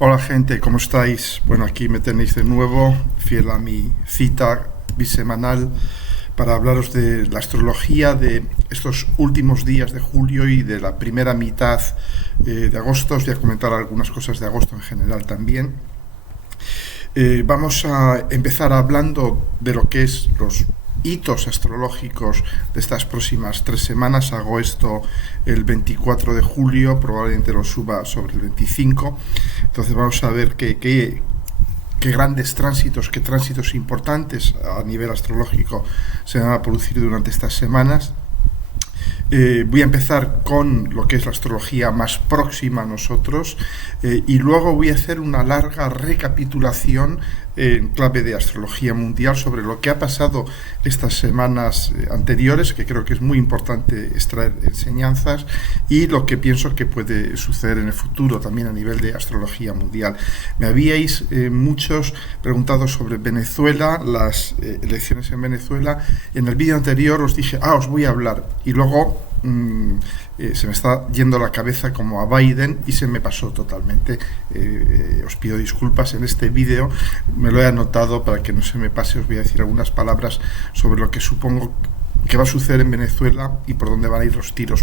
Hola gente, ¿cómo estáis? Bueno, aquí me tenéis de nuevo, fiel a mi cita bisemanal para hablaros de la astrología de estos últimos días de julio y de la primera mitad de agosto. Os voy a comentar algunas cosas de agosto en general también. Vamos a empezar hablando de lo que es los hitos astrológicos de estas próximas 3 semanas. Hago esto el 24 de julio, probablemente lo suba sobre el 25. Entonces vamos a ver qué grandes tránsitos, qué tránsitos importantes a nivel astrológico se van a producir durante estas semanas. Voy a empezar con lo que es la astrología más próxima a nosotros y luego voy a hacer una larga recapitulación en clave de astrología mundial sobre lo que ha pasado estas semanas anteriores, que creo que es muy importante extraer enseñanzas, y lo que pienso que puede suceder en el futuro también a nivel de astrología mundial. Me habíais muchos preguntado sobre Venezuela, las elecciones en Venezuela. En el vídeo anterior os dije, os voy a hablar, y luego se me está yendo la cabeza como a Biden y se me pasó totalmente. Os pido disculpas. En este vídeo me lo he anotado para que no se me pase. Os voy a decir algunas palabras sobre lo que supongo que va a suceder en Venezuela y por dónde van a ir los tiros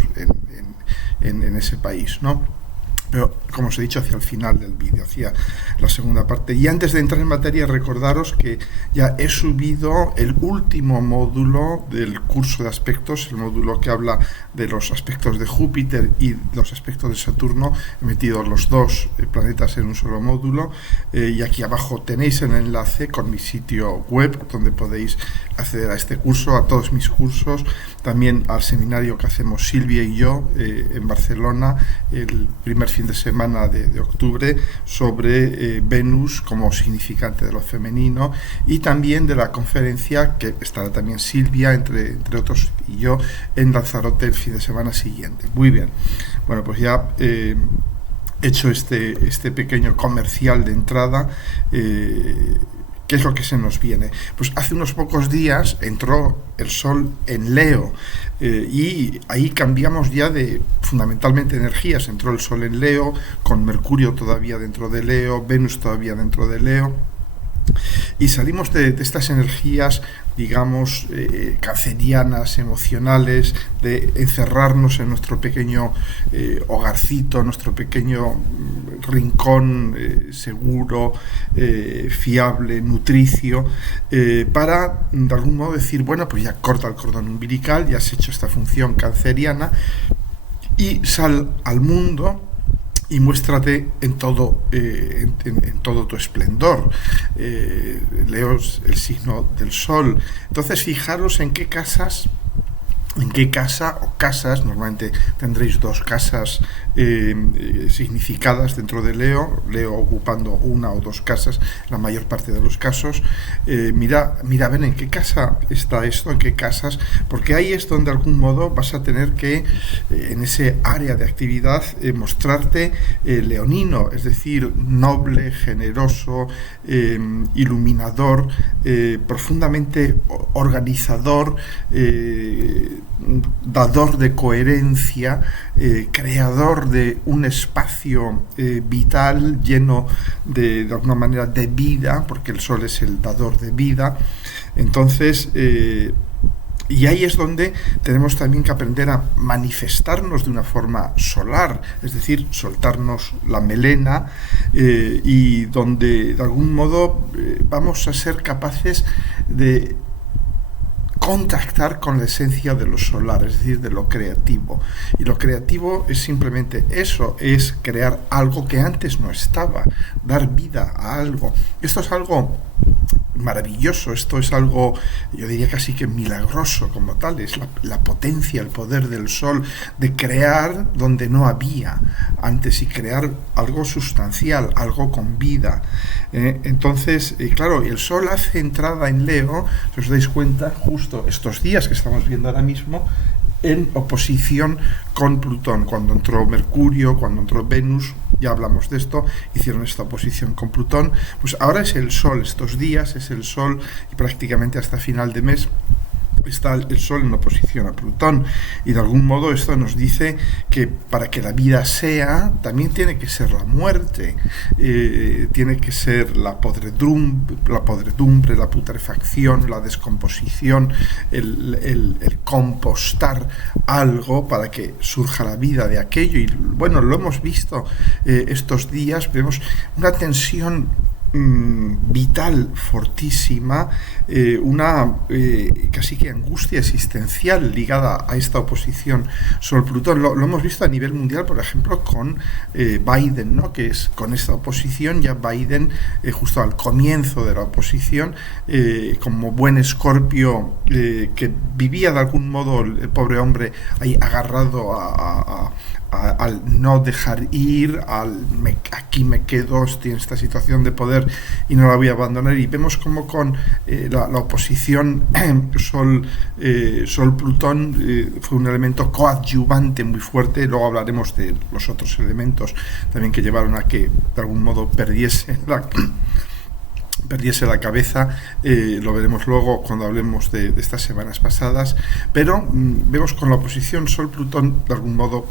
en ese país, ¿no? Pero, como os he dicho, hacia el final del vídeo, hacia la segunda parte. Y antes de entrar en materia, recordaros que ya he subido el último módulo del curso de aspectos, el módulo que habla de los aspectos de Júpiter y los aspectos de Saturno. He metido los dos planetas en un solo módulo, y aquí abajo tenéis el enlace con mi sitio web, donde podéis acceder a este curso, a todos mis cursos, también al seminario que hacemos Silvia y yo en Barcelona el primer fin de semana de octubre sobre Venus como significante de lo femenino, y también de la conferencia que estará también Silvia, entre otros, y yo en Lanzarote el fin de semana siguiente. Muy bien, bueno, pues ya hecho este pequeño comercial de entrada. ¿Qué es lo que se nos viene? Pues hace unos pocos días entró el Sol en Leo, y ahí cambiamos ya de fundamentalmente energías. Entró el Sol en Leo, con Mercurio todavía dentro de Leo, Venus todavía dentro de Leo, y salimos de estas energías, digamos, cancerianas, emocionales, de encerrarnos en nuestro pequeño hogarcito, nuestro pequeño rincón seguro, fiable, nutricio, para de algún modo decir, bueno, pues ya corta el cordón umbilical, ya has hecho esta función canceriana y sal al mundo y muéstrate en todo, en todo tu esplendor. Leo es el signo del Sol. Entonces, fijaros en qué casa o casas, normalmente tendréis dos casas significadas dentro de Leo ocupando una o dos casas la mayor parte de los casos. Mira a ver en qué casa está esto, en qué casas, porque ahí es donde de algún modo vas a tener que, en ese área de actividad, mostrarte leonino, es decir, noble, generoso, iluminador, profundamente organizador, dador de coherencia, creador de un espacio vital lleno de alguna manera de vida, porque el Sol es el dador de vida. Entonces, y ahí es donde tenemos también que aprender a manifestarnos de una forma solar, es decir, soltarnos la melena, y donde de algún modo vamos a ser capaces de contactar con la esencia de lo solar, es decir, de lo creativo. Y lo creativo es simplemente eso, es crear algo que antes no estaba, dar vida a algo. Esto es algo maravilloso, esto es algo, yo diría casi que milagroso como tal, es la potencia, el poder del Sol de crear donde no había antes y crear algo sustancial, algo con vida. Entonces, claro, el Sol hace entrada en Leo, si os dais cuenta, justo estos días que estamos viendo ahora mismo, en oposición con Plutón. Cuando entró Mercurio, cuando entró Venus, ya hablamos de esto, hicieron esta oposición con Plutón. Pues ahora es el Sol, estos días es el Sol, y prácticamente hasta final de mes está el Sol en oposición a Plutón, y de algún modo esto nos dice que para que la vida sea, también tiene que ser la muerte, tiene que ser la podredumbre, la putrefacción, la descomposición, el compostar algo para que surja la vida de aquello. Y bueno, lo hemos visto estos días, vemos una tensión vital fortísima, una casi que angustia existencial ligada a esta oposición sobre Plutón. Lo hemos visto a nivel mundial, por ejemplo, con Biden, ¿no? Que es con esta oposición, ya Biden, justo al comienzo de la oposición, como buen escorpio que vivía de algún modo el pobre hombre ahí agarrado al no dejar ir, aquí me quedo, estoy en esta situación de poder y no la voy a abandonar. Y vemos como con la oposición Sol-Plutón fue un elemento coadyuvante muy fuerte. Luego hablaremos de los otros elementos también que llevaron a que de algún modo perdiese la cabeza, lo veremos luego cuando hablemos de estas semanas pasadas, pero vemos con la oposición Sol-Plutón de algún modo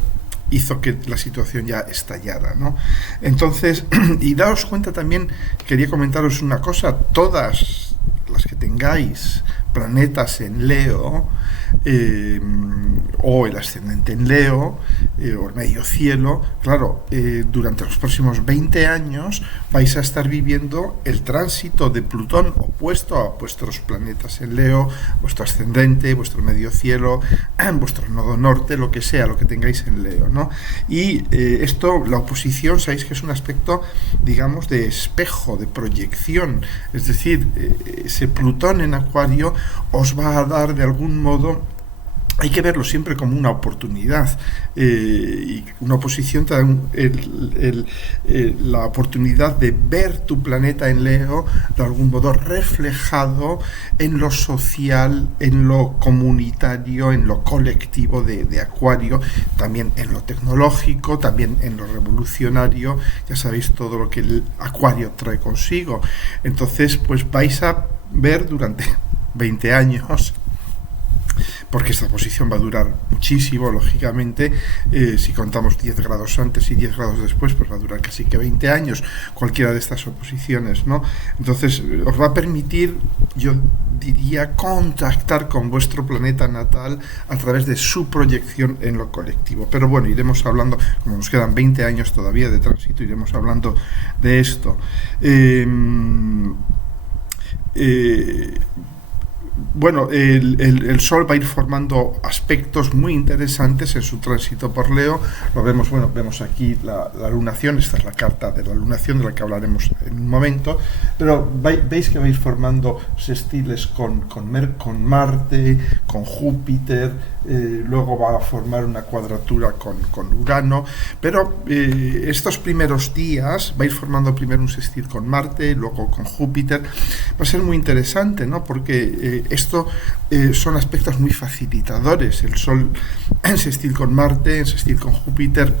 hizo que la situación ya estallara, ¿no? Entonces, y daos cuenta también, quería comentaros una cosa, todas las que tengáis planetas en Leo, o el ascendente en Leo, o el medio cielo, claro, durante los próximos 20 años vais a estar viviendo el tránsito de Plutón opuesto a vuestros planetas en Leo, vuestro ascendente, vuestro medio cielo, vuestro nodo norte, lo que sea, lo que tengáis en Leo, ¿no? Y esto, la oposición, sabéis que es un aspecto, digamos, de espejo, de proyección, es decir, ese Plutón en Acuario os va a dar de algún modo, hay que verlo siempre como una oportunidad, y una oposición te da la oportunidad de ver tu planeta en Leo de algún modo reflejado en lo social, en lo comunitario, en lo colectivo de Acuario, también en lo tecnológico, también en lo revolucionario. Ya sabéis todo lo que el Acuario trae consigo. Entonces, pues vais a ver durante 20 años, porque esta posición va a durar muchísimo, lógicamente, si contamos 10 grados antes y 10 grados después, pues va a durar casi que 20 años, cualquiera de estas oposiciones, ¿no? Entonces, os va a permitir, yo diría, contactar con vuestro planeta natal a través de su proyección en lo colectivo. Pero bueno, iremos hablando, como nos quedan 20 años todavía de tránsito, iremos hablando de esto. Bueno, el Sol va a ir formando aspectos muy interesantes en su tránsito por Leo. Lo vemos, bueno, vemos aquí la lunación, esta es la carta de la lunación de la que hablaremos en un momento, pero veis que va a ir formando sextiles con Marte, con Júpiter, luego va a formar una cuadratura con Urano, pero estos primeros días va a ir formando primero un sextil con Marte, luego con Júpiter. Va a ser muy interesante, ¿no? Porque esto son aspectos muy facilitadores. El Sol en sextil con Marte, en sextil con Júpiter,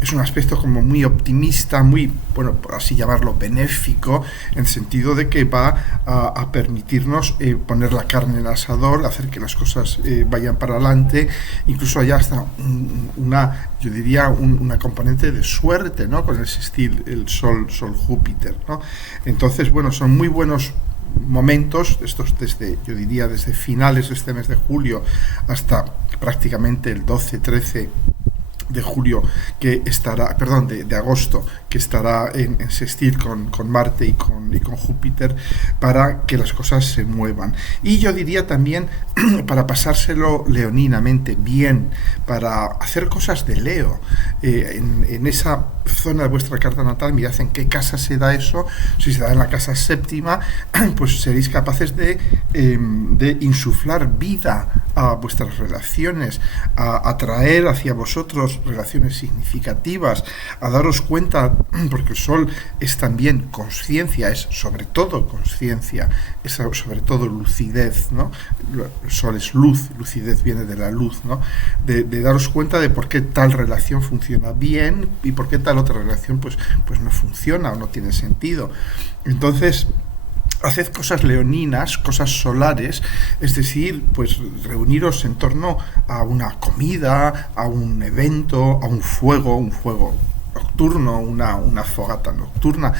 es un aspecto como muy optimista, muy, bueno, por así llamarlo, benéfico, en el sentido de que va a permitirnos poner la carne en el asador, hacer que las cosas vayan para adelante. Incluso allá está yo diría, una componente de suerte, ¿no? Con el sextil, el Sol-Júpiter, ¿no? Entonces, bueno, son muy buenos momentos, estos yo diría desde finales de este mes de julio hasta prácticamente el 12-13 de julio, que estará, perdón, de agosto, que estará en sextil con Marte y con Júpiter, para que las cosas se muevan. Y yo diría también para pasárselo leoninamente bien, para hacer cosas de Leo. En esa zona de vuestra carta natal, mirad en qué casa se da eso. Si se da en la casa séptima, pues seréis capaces de insuflar vida a vuestras relaciones, a atraer hacia vosotros relaciones significativas, a daros cuenta, porque el Sol es también conciencia, es sobre todo conciencia, es sobre todo lucidez, ¿no? El Sol es luz, lucidez viene de la luz, ¿no? De daros cuenta de por qué tal relación funciona bien y por qué tal otra relación pues no funciona o no tiene sentido. Entonces, haced cosas leoninas, cosas solares, es decir, pues reuniros en torno a una comida, a un evento, a un fuego nocturno, una fogata nocturna,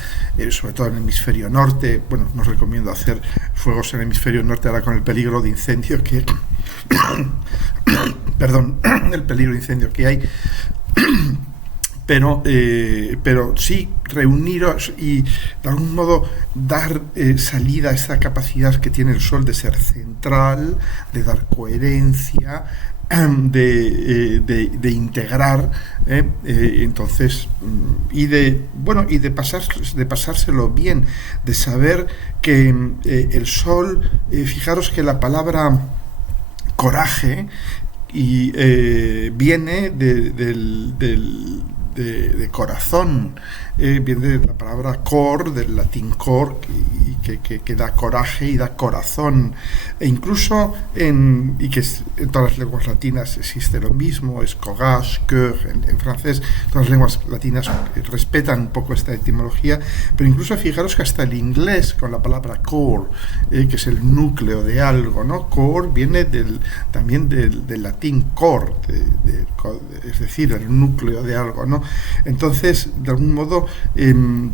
sobre todo en el hemisferio norte. Bueno, no os recomiendo hacer fuegos en el hemisferio norte ahora con el peligro de incendio que perdón, el peligro de incendio que hay. Pero sí, reuniros y de algún modo dar salida a esta capacidad que tiene el Sol de ser central, de dar coherencia, de integrar, entonces, y de pasárselo bien, de saber que el Sol, fijaros que la palabra coraje viene de corazón, viene de la palabra cor, del latín cor, que da coraje y da corazón, e incluso en todas las lenguas latinas existe lo mismo, es courage, cœur, en francés. Todas las lenguas latinas respetan un poco esta etimología, pero incluso fijaros que hasta el inglés, con la palabra core, que es el núcleo de algo, ¿no? Core viene también del latín core, es decir, el núcleo de algo, ¿no? Entonces, de algún modo,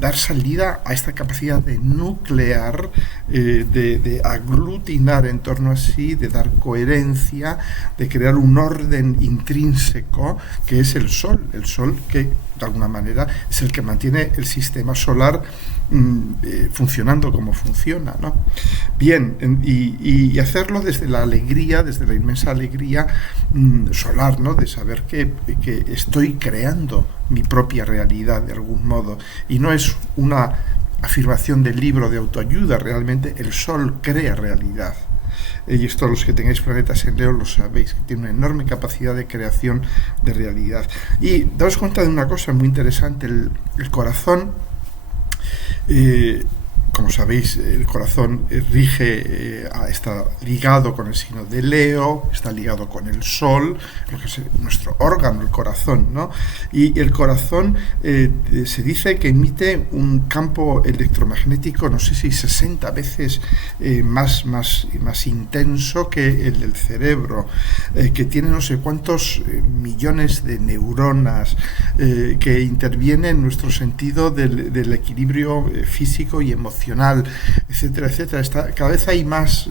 dar salida a esta capacidad de nuclear, de aglutinar en torno a sí, de dar coherencia, de crear un orden intrínseco que es el Sol que de alguna manera es el que mantiene el sistema solar funcionando como funciona, ¿no? Bien, y hacerlo desde la alegría, desde la inmensa alegría solar, ¿no? De saber que estoy creando mi propia realidad de algún modo, y no es una afirmación del libro de autoayuda, realmente el Sol crea realidad. Y esto, los que tengáis planetas en Leo lo sabéis, que tiene una enorme capacidad de creación de realidad. Y daos cuenta de una cosa muy interesante, el corazón, como sabéis, el corazón está ligado con el signo de Leo, está ligado con el Sol, lo que es nuestro órgano, el corazón, ¿no? Y el corazón se dice que emite un campo electromagnético, no sé si 60 veces más intenso que el del cerebro, que tiene no sé cuántos millones de neuronas, que interviene en nuestro sentido del equilibrio físico y emocional, etcétera, etcétera. Cada vez hay más,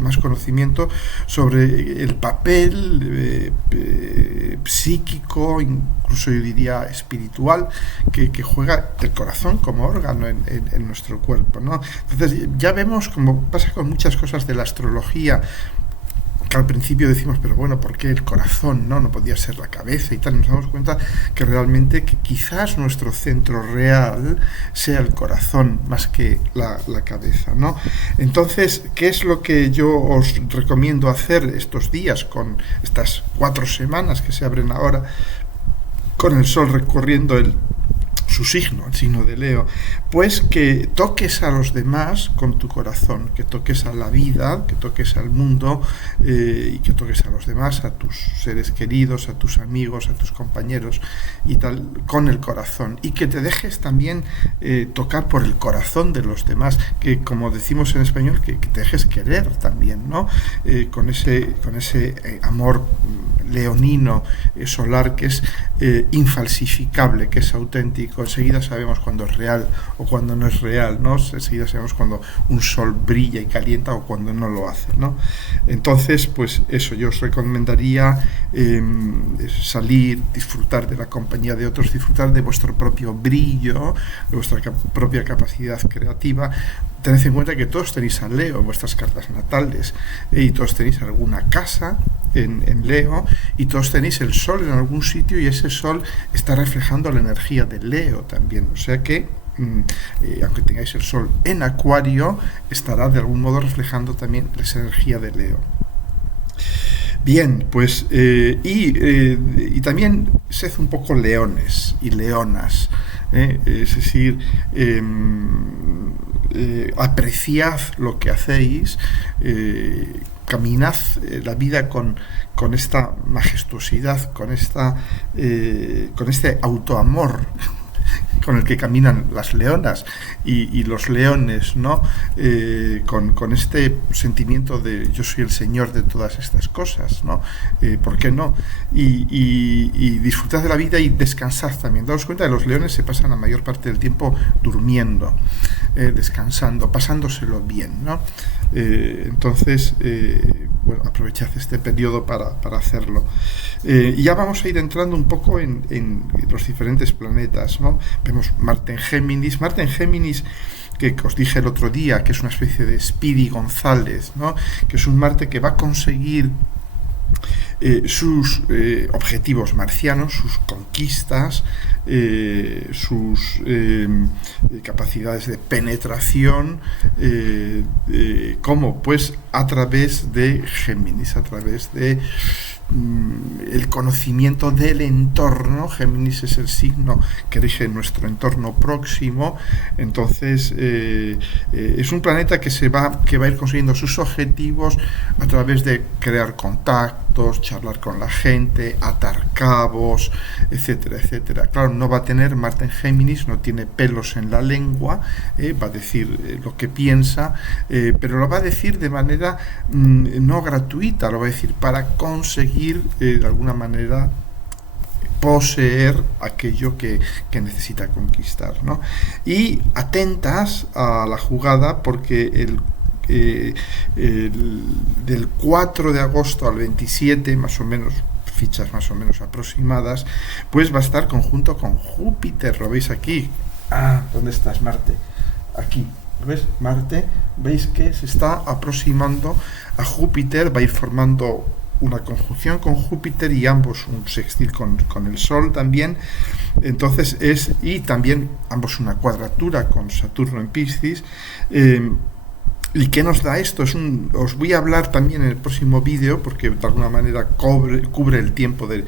más conocimiento sobre el papel psíquico, incluso yo diría espiritual, que juega el corazón como órgano en nuestro cuerpo, ¿no? Entonces ya vemos, como pasa con muchas cosas de la astrología, que al principio decimos, pero bueno, ¿por qué el corazón? No podía ser la cabeza y tal. Nos damos cuenta que realmente que quizás nuestro centro real sea el corazón más que la cabeza, ¿no? Entonces, ¿qué es lo que yo os recomiendo hacer estos días, con estas 4 semanas que se abren ahora, con el Sol recorriendo su signo, el signo de Leo? Pues que toques a los demás con tu corazón, que toques a la vida, que toques al mundo, y que toques a los demás, a tus seres queridos, a tus amigos, a tus compañeros y tal, con el corazón, y que te dejes también tocar por el corazón de los demás, que, como decimos en español, que te dejes querer también, ¿no? Con ese amor leonino, solar, que es infalsificable, que es auténtico. Enseguida sabemos cuando es real o cuando no es real, ¿no? Enseguida sabemos cuando un sol brilla y calienta o cuando no lo hace, ¿no? Entonces, pues eso, yo os recomendaría salir, disfrutar de la compañía de otros, disfrutar de vuestro propio brillo, de vuestra propia capacidad creativa. Tened en cuenta que todos tenéis a Leo en vuestras cartas natales, y todos tenéis alguna casa en Leo, y todos tenéis el Sol en algún sitio, y ese Sol está reflejando la energía de Leo también. O sea que, aunque tengáis el Sol en Acuario, estará de algún modo reflejando también esa energía de Leo. Bien, pues, y también sed un poco leones y leonas, es decir, apreciad lo que hacéis, caminad la vida con esta majestuosidad, con este autoamor con el que caminan las leonas y los leones, ¿no? Con este sentimiento de yo soy el señor de todas estas cosas, ¿no? ¿Por qué no? Y disfrutad de la vida y descansad también. Daos cuenta que los leones se pasan la mayor parte del tiempo durmiendo, descansando, pasándoselo bien, ¿no? Entonces, bueno, aprovechad este periodo para hacerlo. Y ya vamos a ir entrando un poco en los diferentes planetas, ¿no? Vemos Marte en Géminis. Marte en Géminis, que os dije el otro día, que es una especie de Speedy González, ¿no? Que es un Marte que va a conseguir sus objetivos marcianos, sus conquistas, sus capacidades de penetración, ¿cómo? Pues a través de Géminis, a través de el conocimiento del entorno. Géminis es el signo que rige nuestro entorno próximo. Entonces es un planeta que va a ir consiguiendo sus objetivos a través de crear contactos, charlar con la gente, atar cabos, etcétera, etcétera. Claro, no va a tener Marte en Géminis, no tiene pelos en la lengua, va a decir lo que piensa, pero lo va a decir de manera no gratuita, lo va a decir para conseguir de alguna manera poseer aquello que necesita conquistar, ¿no? Y atentas a la jugada, porque del 4 de agosto al 27, más o menos, fichas más o menos aproximadas, pues va a estar conjunto con Júpiter. ¿Lo veis aquí? ¿Dónde estás, Marte? Aquí. ¿Lo ves? Marte, veis que se está aproximando a Júpiter, va a ir formando una conjunción con Júpiter y ambos un sextil con el Sol también. Entonces y también ambos una cuadratura con Saturno en Piscis. ¿Y qué nos da esto? Os voy a hablar también en el próximo vídeo, porque de alguna manera cubre el tiempo de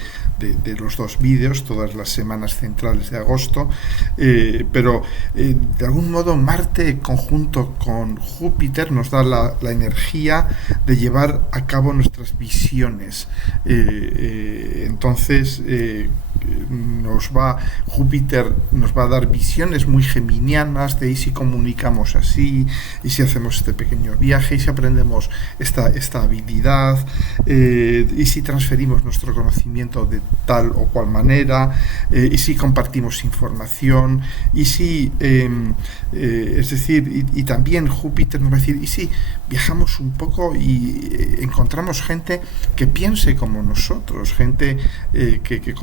los dos vídeos, todas las semanas centrales de agosto, pero de algún modo Marte conjunto con Júpiter nos da la energía de llevar a cabo nuestras visiones. Entonces Júpiter nos va a dar visiones muy geminianas de y si comunicamos así, y si hacemos este pequeño viaje, y si aprendemos esta habilidad, y si transferimos nuestro conocimiento de tal o cual manera, y si compartimos información, y si es decir, y también Júpiter nos va a decir, y si viajamos un poco y encontramos gente que piense como nosotros, gente que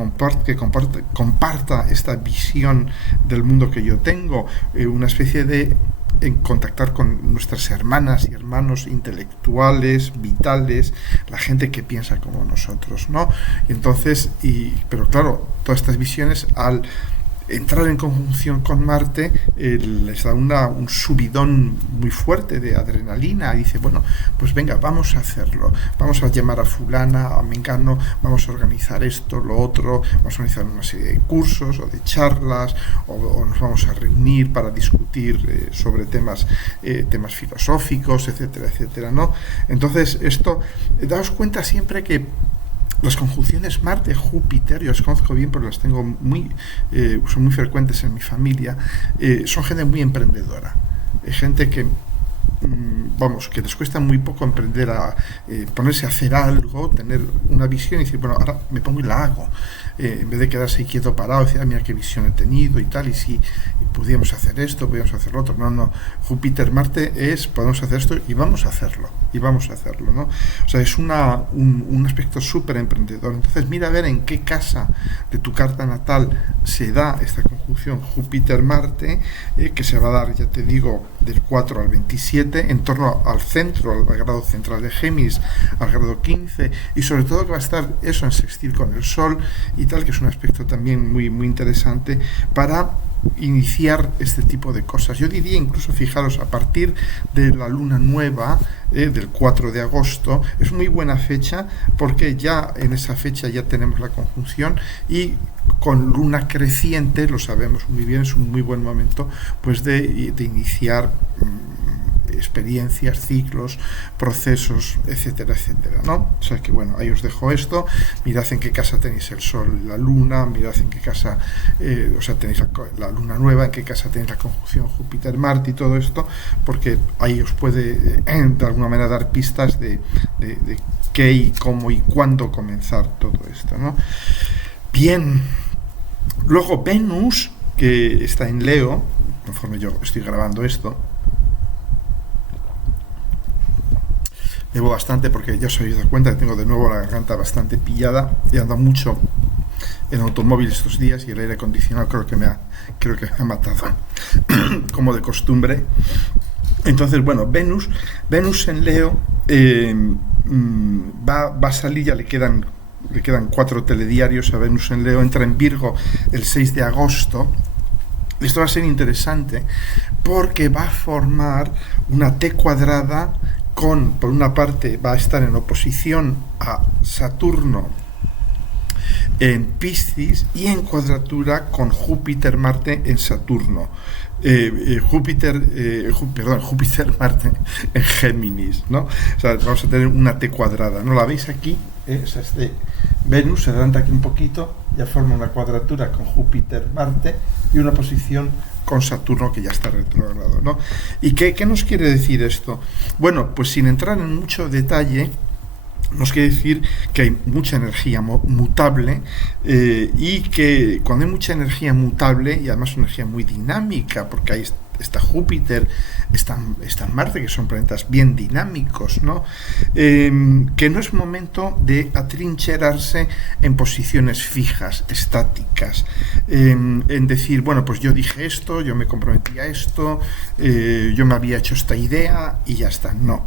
comparta esta visión del mundo que yo tengo, una especie de contactar con nuestras hermanas y hermanos intelectuales, vitales, la gente que piensa como nosotros, ¿no? Entonces, pero claro, todas estas visiones al entrar en conjunción con Marte les da un subidón muy fuerte de adrenalina. Dice, bueno, pues venga, vamos a hacerlo, vamos a llamar a fulana, a mengano, vamos a organizar esto, lo otro, vamos a organizar una serie de cursos o de charlas, o nos vamos a reunir para discutir sobre temas filosóficos, etcétera, etcétera, ¿no? Entonces, daos cuenta siempre que las conjunciones Marte-Júpiter, yo las conozco bien porque las tengo son muy frecuentes en mi familia, son gente muy emprendedora, gente que que les cuesta muy poco emprender ponerse a hacer algo, tener una visión y decir, bueno, ahora me pongo y la hago, en vez de quedarse ahí quieto parado, decir, mira qué visión he tenido y tal, y si pudiéramos hacer esto, pudiéramos hacer lo otro. No, Júpiter-Marte podemos hacer esto y vamos a hacerlo, ¿no? O sea, es un aspecto súper emprendedor. Entonces mira a ver en qué casa de tu carta natal se da esta conjunción Júpiter-Marte, que se va a dar, ya te digo, del 4 al 27, en torno al centro, al grado central de Géminis, al grado 15, y sobre todo que va a estar eso en sextil con el Sol y tal, que es un aspecto también muy, muy interesante para iniciar este tipo de cosas. Yo diría incluso, fijaros, a partir de la luna nueva del 4 de agosto, es muy buena fecha porque ya en esa fecha ya tenemos la conjunción, y con luna creciente, lo sabemos muy bien, es un muy buen momento pues de iniciar experiencias, ciclos, procesos, etcétera, etcétera, ¿no? O sea que bueno, ahí os dejo esto. Mirad en qué casa tenéis el Sol y la Luna, mirad en qué casa, tenéis la Luna nueva, en qué casa tenéis la conjunción Júpiter-Marte y todo esto, porque ahí os puede de alguna manera dar pistas de qué y cómo y cuándo comenzar todo esto, ¿no? Bien, luego Venus, que está en Leo, conforme yo estoy grabando esto, bebo bastante porque ya os habéis dado cuenta que tengo de nuevo la garganta bastante pillada y ando mucho en automóvil estos días y el aire acondicionado creo que me ha matado como de costumbre. Entonces, bueno, Venus en Leo va a salir, ya le quedan 4 telediarios a Venus en Leo, entra en Virgo el 6 de agosto. Esto va a ser interesante porque va a formar una T cuadrada por una parte va a estar en oposición a Saturno en Piscis y en cuadratura con Júpiter-Marte en Saturno. Júpiter-Marte en Géminis, ¿no? O sea, vamos a tener una T cuadrada, ¿no la veis aquí? Venus se levanta aquí un poquito, ya forma una cuadratura con Júpiter-Marte y una posición con Saturno que ya está retrógrado, ¿no? ¿Y qué nos quiere decir esto? Bueno, pues sin entrar en mucho detalle, nos quiere decir que hay mucha energía mutable y que cuando hay mucha energía mutable y además una energía muy dinámica, porque ahí está Júpiter, está Marte, que son planetas bien dinámicos, ¿no? Que no es momento de atrincherarse en posiciones fijas, estáticas, en decir, bueno, pues yo dije esto, yo me comprometí a esto, yo me había hecho esta idea y ya está. No.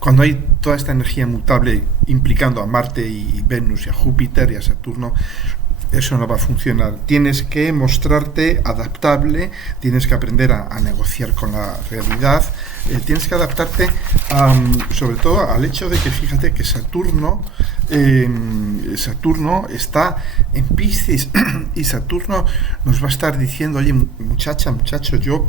Cuando hay toda esta energía mutable implicando a Marte y Venus y a Júpiter y a Saturno, eso no va a funcionar. Tienes que mostrarte adaptable, tienes que aprender a negociar con la realidad, tienes que adaptarte sobre todo al hecho de que fíjate que Saturno está en Piscis y Saturno nos va a estar diciendo, oye muchacho, yo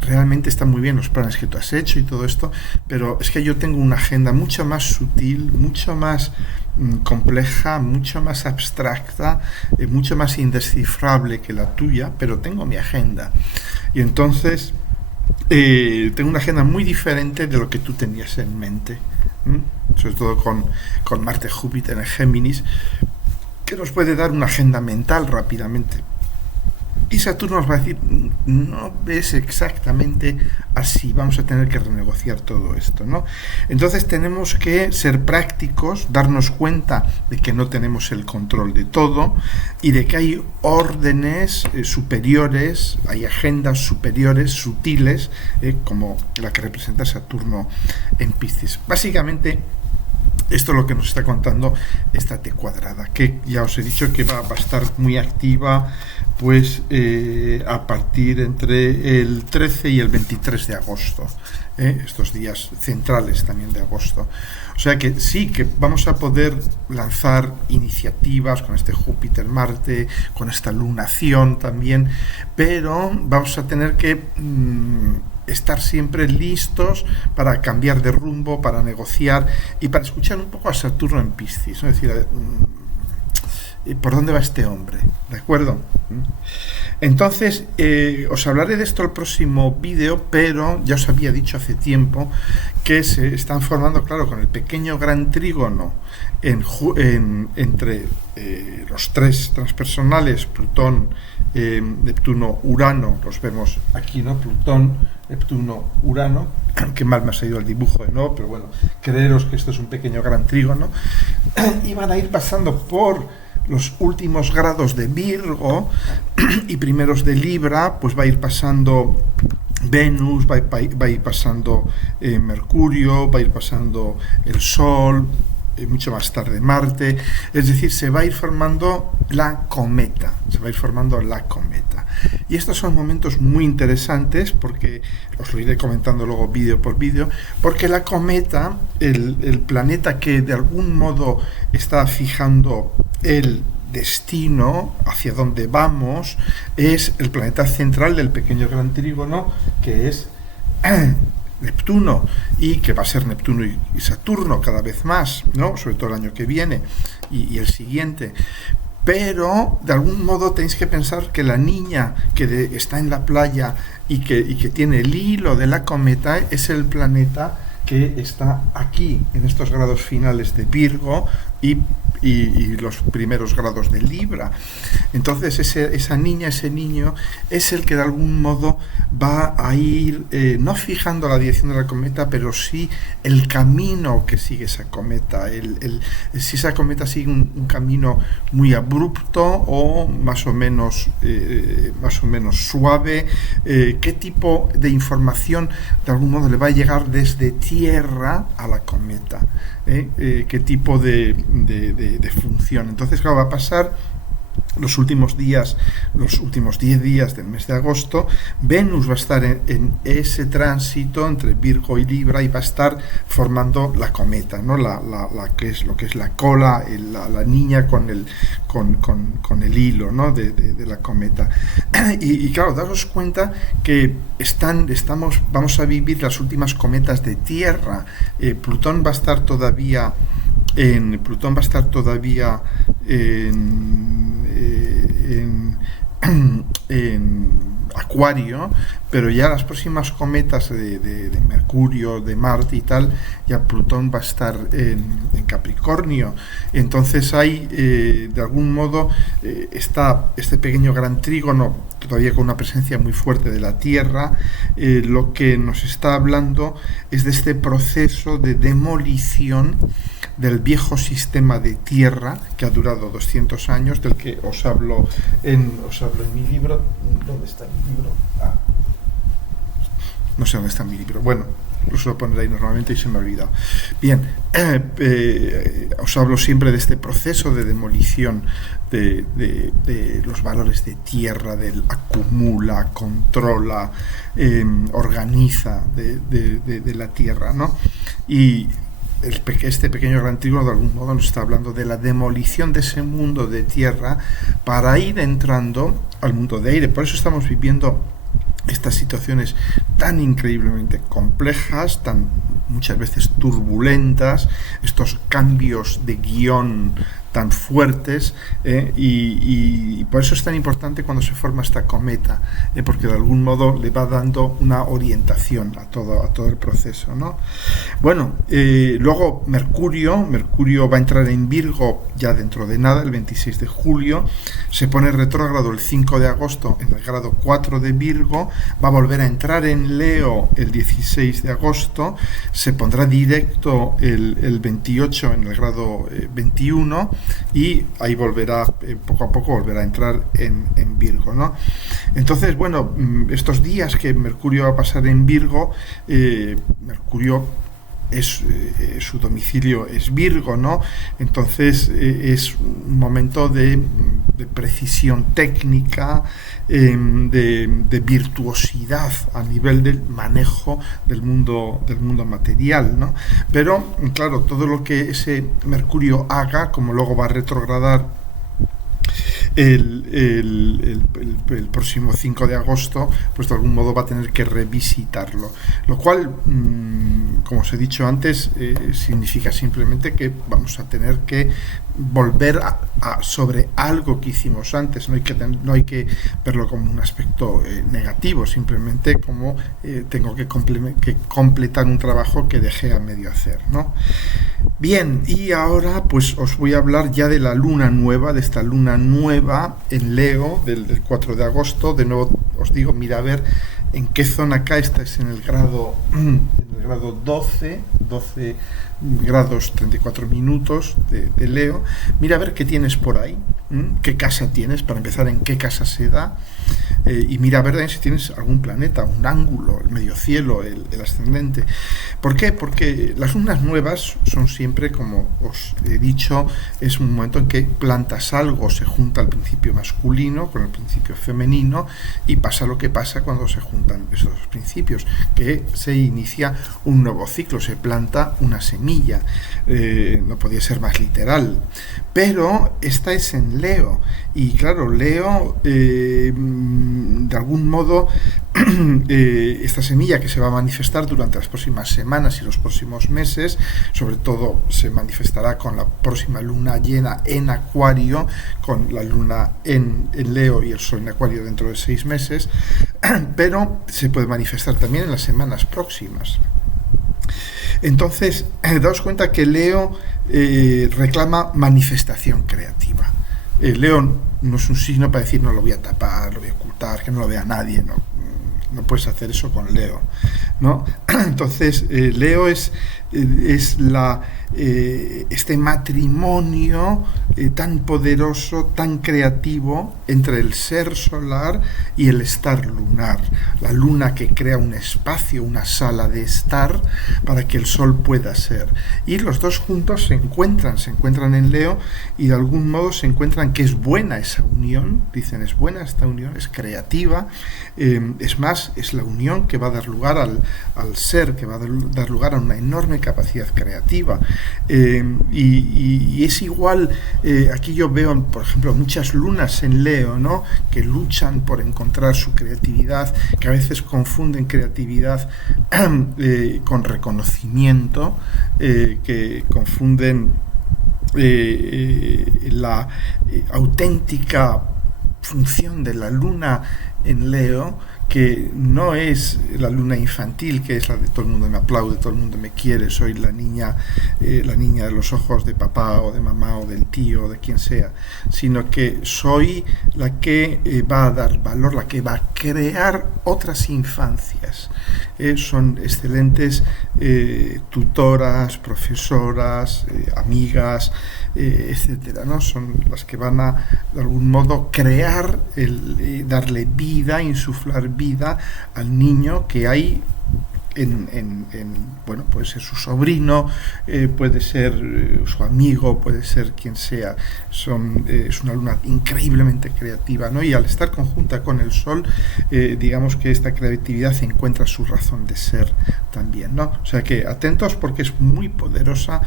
realmente están muy bien los planes que tú has hecho y todo esto, pero es que yo tengo una agenda mucho más sutil, mucho más compleja, mucho más abstracta, mucho más indescifrable que la tuya, pero tengo mi agenda y entonces tengo una agenda muy diferente de lo que tú tenías en mente, sobre todo con Marte Júpiter en Géminis, que nos puede dar una agenda mental rápidamente. Y Saturno nos va a decir, no ves exactamente así, vamos a tener que renegociar todo esto, ¿no? Entonces tenemos que ser prácticos, darnos cuenta de que no tenemos el control de todo y de que hay órdenes superiores, hay agendas superiores, sutiles, como la que representa Saturno en Piscis. Básicamente, esto es lo que nos está contando esta T cuadrada, que ya os he dicho que va a estar muy activa pues a partir entre el 13 y el 23 de agosto, estos días centrales también de agosto. O sea que sí, que vamos a poder lanzar iniciativas con este Júpiter-Marte, con esta lunación también, pero vamos a tener que estar siempre listos para cambiar de rumbo, para negociar y para escuchar un poco a Saturno en Piscis, ¿no? Es decir, ¿por dónde va este hombre? ¿De acuerdo? Entonces, os hablaré de esto el próximo vídeo, pero ya os había dicho hace tiempo que se están formando, claro, con el pequeño gran trígono entre los 3 transpersonales, Plutón, Neptuno, Urano, los vemos aquí, ¿no? Plutón, Neptuno, Urano, que mal me ha salido el dibujo de nuevo, pero bueno, creeros que esto es un pequeño gran trígono, y van a ir pasando por los últimos grados de Virgo y primeros de Libra, pues va a ir pasando Venus, va a ir pasando Mercurio, va a ir pasando el Sol, mucho más tarde Marte, es decir, se va a ir formando la cometa, y estos son momentos muy interesantes porque os lo iré comentando luego vídeo por vídeo, porque la cometa, el planeta que de algún modo está fijando el destino hacia donde vamos, es el planeta central del pequeño gran trígono, que es Neptuno, y que va a ser Neptuno y Saturno cada vez más, ¿no? Sobre todo el año que viene y el siguiente. Pero de algún modo tenéis que pensar que la niña que está en la playa y que tiene el hilo de la cometa es el planeta que está aquí, en estos grados finales de Virgo y los primeros grados de Libra. Entonces esa niña, ese niño, es el que de algún modo va a ir, no fijando la dirección de la cometa, pero sí el camino que sigue esa cometa. Si esa cometa sigue un camino muy abrupto o más o menos suave, qué tipo de información de algún modo le va a llegar desde Tierra a la cometa, qué tipo de función. Entonces, claro, va a pasar los últimos 10 días del mes de agosto. Venus va a estar en ese tránsito entre Virgo y Libra y va a estar formando la cometa, ¿no? Lo que es la cola, la niña con el hilo, ¿no? de la cometa. Y claro, daros cuenta que vamos a vivir las últimas cometas de Tierra. Plutón va a estar todavía en Acuario, pero ya las próximas cometas de Mercurio, de Marte y tal, ya Plutón va a estar en Capricornio. Entonces hay, de algún modo, está este pequeño gran trígono, todavía con una presencia muy fuerte de la Tierra. Lo que nos está hablando es de este proceso de demolición del viejo sistema de tierra que ha durado 200 años, del que os hablo en mi libro. ¿Dónde está mi libro? No sé dónde está mi libro. Bueno, lo suelo poner ahí normalmente y se me ha olvidado. Bien, os hablo siempre de este proceso de demolición de los valores de tierra, del acumula, controla, organiza de la tierra, ¿no? Y este pequeño gran trígono de algún modo nos está hablando de la demolición de ese mundo de tierra para ir entrando al mundo de aire. Por eso estamos viviendo estas situaciones tan increíblemente complejas, tan muchas veces turbulentas, estos cambios de guión tan fuertes, y por eso es tan importante cuando se forma esta cometa, porque de algún modo le va dando una orientación a todo el proceso, ¿no? Bueno, luego Mercurio va a entrar en Virgo ya dentro de nada, el 26 de julio, se pone retrógrado el 5 de agosto en el grado 4 de Virgo, va a volver a entrar en Leo el 16 de agosto, se pondrá directo el 28 en el grado 21, y ahí volverá, poco a poco volverá a entrar en Virgo, ¿no? Entonces, bueno, estos días que Mercurio va a pasar en Virgo, Mercurio su domicilio es Virgo, ¿no? Entonces es un momento de precisión técnica, de virtuosidad a nivel del manejo del mundo material, ¿no? Pero claro, todo lo que ese Mercurio haga, como luego va a retrogradar el próximo 5 de agosto, pues de algún modo va a tener que revisitarlo, lo cual, como os he dicho antes, significa simplemente que vamos a tener que volver sobre algo que hicimos antes. No hay que verlo como un aspecto negativo, simplemente como tengo que completar un trabajo que dejé a medio hacer, ¿no? Bien, y ahora pues os voy a hablar ya de la luna nueva, de esta luna nueva en Leo del 4 de agosto. De nuevo os digo, mira a ver en qué zona cae. Esta es en el grado 12 grados 34 minutos de Leo. Mira a ver qué tienes por ahí, qué casa tienes, para empezar, en qué casa se da, y mira a ver si tienes algún planeta, un ángulo, el medio cielo, el ascendente. ¿Por qué? Porque las lunas nuevas son siempre, como os he dicho, es un momento en que plantas algo, se junta el principio masculino con el principio femenino, y pasa lo que pasa cuando se junta apuntan esos dos principios, que se inicia un nuevo ciclo, se planta una semilla. No podía ser más literal. Pero esta es en Leo, y claro, Leo, de algún modo, esta semilla que se va a manifestar durante las próximas semanas y los próximos meses, sobre todo se manifestará con la próxima luna llena en Acuario, con la luna en Leo y el sol en Acuario dentro de 6 meses, pero se puede manifestar también en las semanas próximas. Entonces, daos cuenta que Leo reclama manifestación creativa. Leo no es un signo para decir no lo voy a tapar, lo voy a ocultar, que no lo vea nadie, no puedes hacer eso con Leo, ¿no? Entonces, Leo es este matrimonio tan poderoso, tan creativo entre el ser solar y el estar lunar. La luna que crea un espacio, una sala de estar para que el sol pueda ser. Y los dos juntos se encuentran en Leo, y de algún modo se encuentran que es buena esa unión. Dicen, es buena esta unión, es creativa. Es más, es la unión que va a dar lugar al ser, que va a dar lugar a una enorme capacidad creativa. Y es igual, aquí yo veo, por ejemplo, muchas lunas en Leo, ¿no?, que luchan por encontrar su creatividad, que a veces confunden creatividad con reconocimiento, que confunden la auténtica función de la luna en Leo, que no es la luna infantil, que es la de todo el mundo me aplaude, todo el mundo me quiere, soy la niña de los ojos de papá o de mamá o del tío o de quien sea, sino que soy la que va a dar valor, la que va a crear otras infancias. Son excelentes tutoras, profesoras, amigas, etcétera, ¿no? Son las que van a, de algún modo, crear, darle vida, insuflar vida al niño que hay bueno, puede ser su sobrino, puede ser su amigo, puede ser quien sea. Es una luna increíblemente creativa, ¿no? Y al estar conjunta con el sol, digamos que esta creatividad encuentra su razón de ser también, ¿no? O sea que atentos, porque es muy poderosa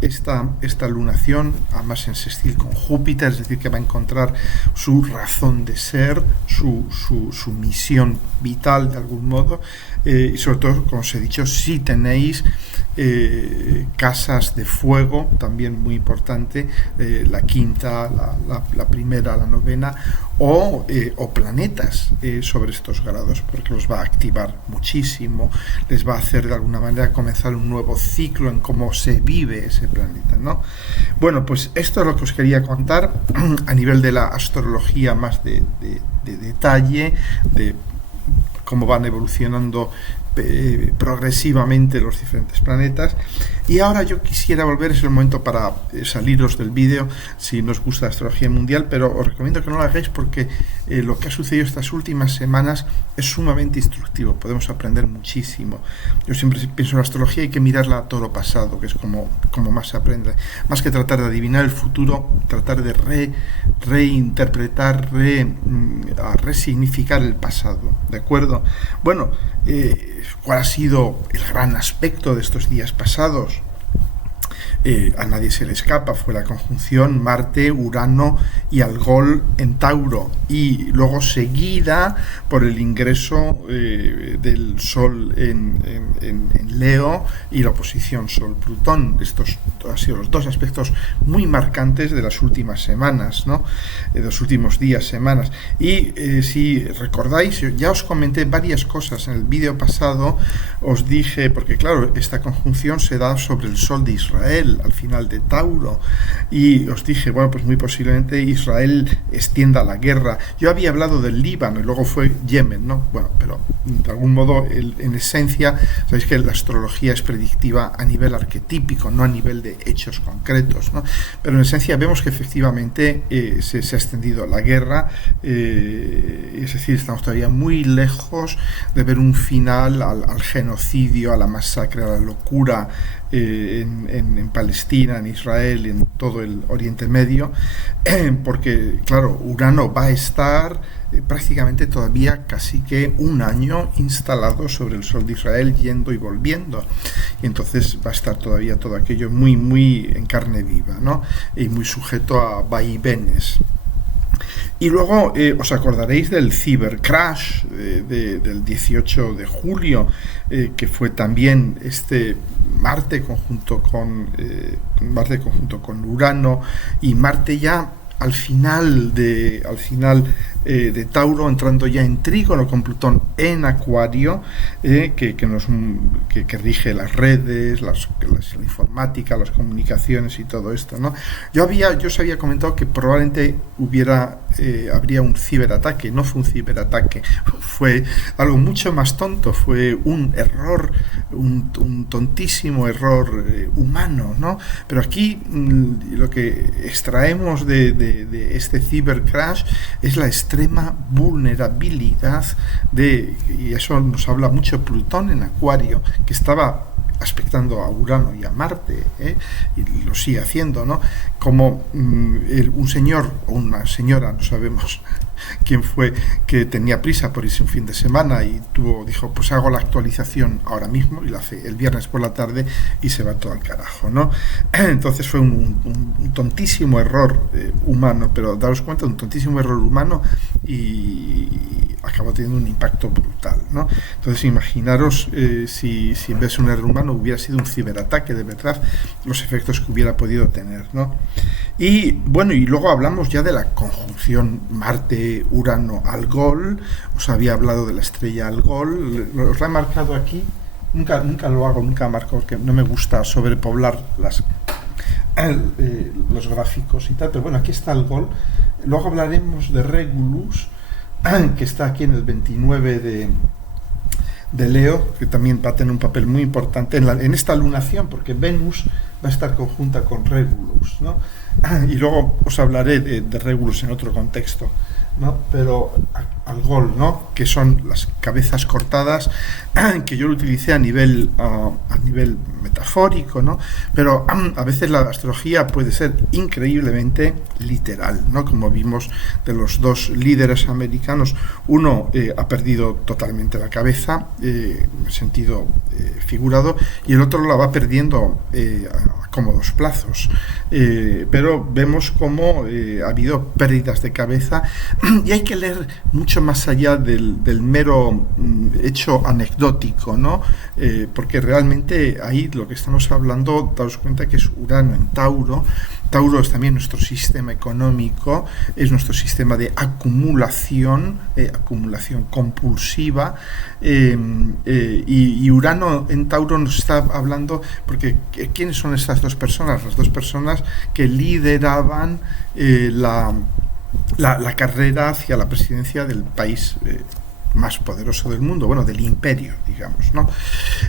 esta lunación, además en sextil con Júpiter, es decir, que va a encontrar su razón de ser, su misión vital de algún modo, y sobre todo, como os he dicho, si tenéis casas de fuego, también muy importante, la quinta, la primera, la novena, o planetas sobre estos grados, porque los va a activar muchísimo, les va a hacer de alguna manera comenzar un nuevo ciclo en cómo se vive ese planeta, ¿no? Bueno, pues esto es lo que os quería contar a nivel de la astrología, más de detalle, de cómo van evolucionando progresivamente los diferentes planetas. Y ahora yo quisiera volver, es el momento para saliros del vídeo si nos gusta la astrología mundial, pero os recomiendo que no lo hagáis, porque lo que ha sucedido estas últimas semanas es sumamente instructivo, podemos aprender muchísimo. Yo siempre pienso en la astrología, hay que mirarla a toro pasado, que es como más se aprende, más que tratar de adivinar el futuro, tratar de reinterpretar, a resignificar el pasado, ¿de acuerdo? Bueno, ¿cuál ha sido el gran aspecto de estos días pasados? A nadie se le escapa, fue la conjunción Marte, Urano y Algol en Tauro, y luego seguida por el ingreso del Sol en Leo y la oposición Sol-Plutón. Estos han sido los dos aspectos muy marcantes de las últimas semanas, ¿no? De los últimos días, semanas. Y si recordáis, ya os comenté varias cosas en el vídeo pasado. Os dije, porque claro, esta conjunción se da sobre el Sol de Israel al final de Tauro, y os dije, bueno, pues muy posiblemente Israel extienda la guerra. Yo había hablado del Líbano y luego fue Yemen, ¿no? Bueno, pero de algún modo, en esencia, sabéis que la astrología es predictiva a nivel arquetípico, no a nivel de hechos concretos, ¿no? Pero en esencia vemos que efectivamente se ha extendido la guerra, es decir, estamos todavía muy lejos de ver un final al genocidio, a la masacre, a la locura en Palestina, en Israel y en todo el Oriente Medio, porque, claro, Urano va a estar prácticamente todavía casi que un año instalado sobre el sol de Israel, yendo y volviendo, y entonces va a estar todavía todo aquello muy, muy en carne viva, ¿no? Y muy sujeto a vaivenes. Y luego os acordaréis del cibercrash del 18 de julio, que fue también Marte conjunto con Urano, y Marte ya al final de Tauro, entrando ya en trígono con Plutón en Acuario, que rige las redes, la informática, las comunicaciones y todo esto, ¿no? Yo os había comentado que probablemente habría un ciberataque. No fue un ciberataque, fue algo mucho más tonto, fue un error, un tontísimo error humano, ¿no? Pero aquí lo que extraemos de este cibercrash es la extrema vulnerabilidad y eso nos habla mucho Plutón en Acuario, que estaba aspectando a Urano y a Marte, y lo sigue haciendo, ¿no? Como un señor o una señora, no sabemos quién fue, que tenía prisa por irse un fin de semana y dijo, pues hago la actualización ahora mismo, y la hace el viernes por la tarde y se va todo al carajo, ¿no? Entonces fue un tontísimo error humano, pero daros cuenta, un tontísimo error humano, y acabó teniendo un impacto brutal, ¿no? Entonces imaginaros si en vez de un error humano hubiera sido un ciberataque de verdad, los efectos que hubiera podido tener, ¿no? Y bueno, y luego hablamos ya de la conjunción Marte-Urano-Algol. Os había hablado de la estrella Algol, os la he marcado aquí, nunca lo hago, nunca marco, porque no me gusta sobrepoblar los gráficos y tal, pero bueno, aquí está Algol. Luego hablaremos de Regulus, que está aquí en el 29 de Leo, que también va a tener un papel muy importante en esta lunación, porque Venus va a estar conjunta con Regulus, ¿no? Y luego os hablaré de Regulus en otro contexto, ¿no? Pero Algol, ¿no? Que son las cabezas cortadas, que yo lo utilicé a nivel metafórico, ¿no? Pero a veces la astrología puede ser increíblemente literal, ¿no? Como vimos de los dos líderes americanos, uno ha perdido totalmente la cabeza, en sentido figurado, y el otro la va perdiendo a cómodos plazos, pero vemos cómo ha habido pérdidas de cabeza, y hay que leer mucho más allá del mero hecho anecdótico, ¿no? Porque realmente ahí lo que estamos hablando, daos cuenta que es Urano en Tauro. Tauro es también nuestro sistema económico, es nuestro sistema de acumulación compulsiva, y Urano en Tauro nos está hablando, porque ¿quiénes son estas dos personas? Las dos personas que lideraban la carrera hacia la presidencia del país más poderoso del mundo, bueno, del imperio, digamos, ¿no?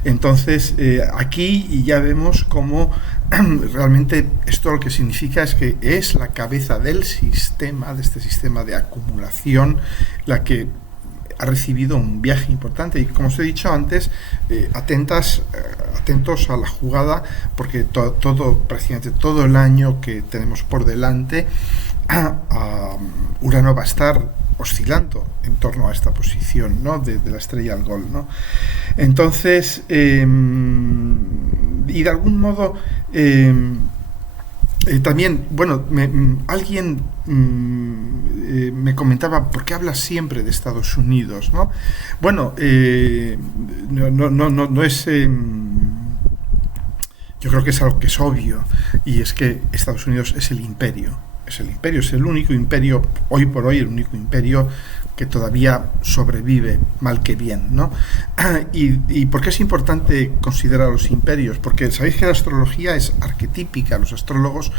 Entonces, aquí ya vemos cómo realmente esto lo que significa es que es la cabeza del sistema, de este sistema de acumulación, la que ha recibido un viaje importante. Y como os he dicho antes, atentos a la jugada, porque prácticamente todo el año que tenemos por delante, Urano va a estar oscilando en torno a esta posición, ¿no? de la estrella Algol, ¿no? Entonces, y de algún modo también, bueno, alguien me comentaba, ¿por qué hablas siempre de Estados Unidos, ¿no? Bueno, no es... yo creo que es algo que es obvio, y es que Estados Unidos es el imperio. Es el único imperio, hoy por hoy, el único imperio que todavía sobrevive, mal que bien, ¿no? ¿Y por qué es importante considerar los imperios? Porque sabéis que la astrología es arquetípica, los astrólogos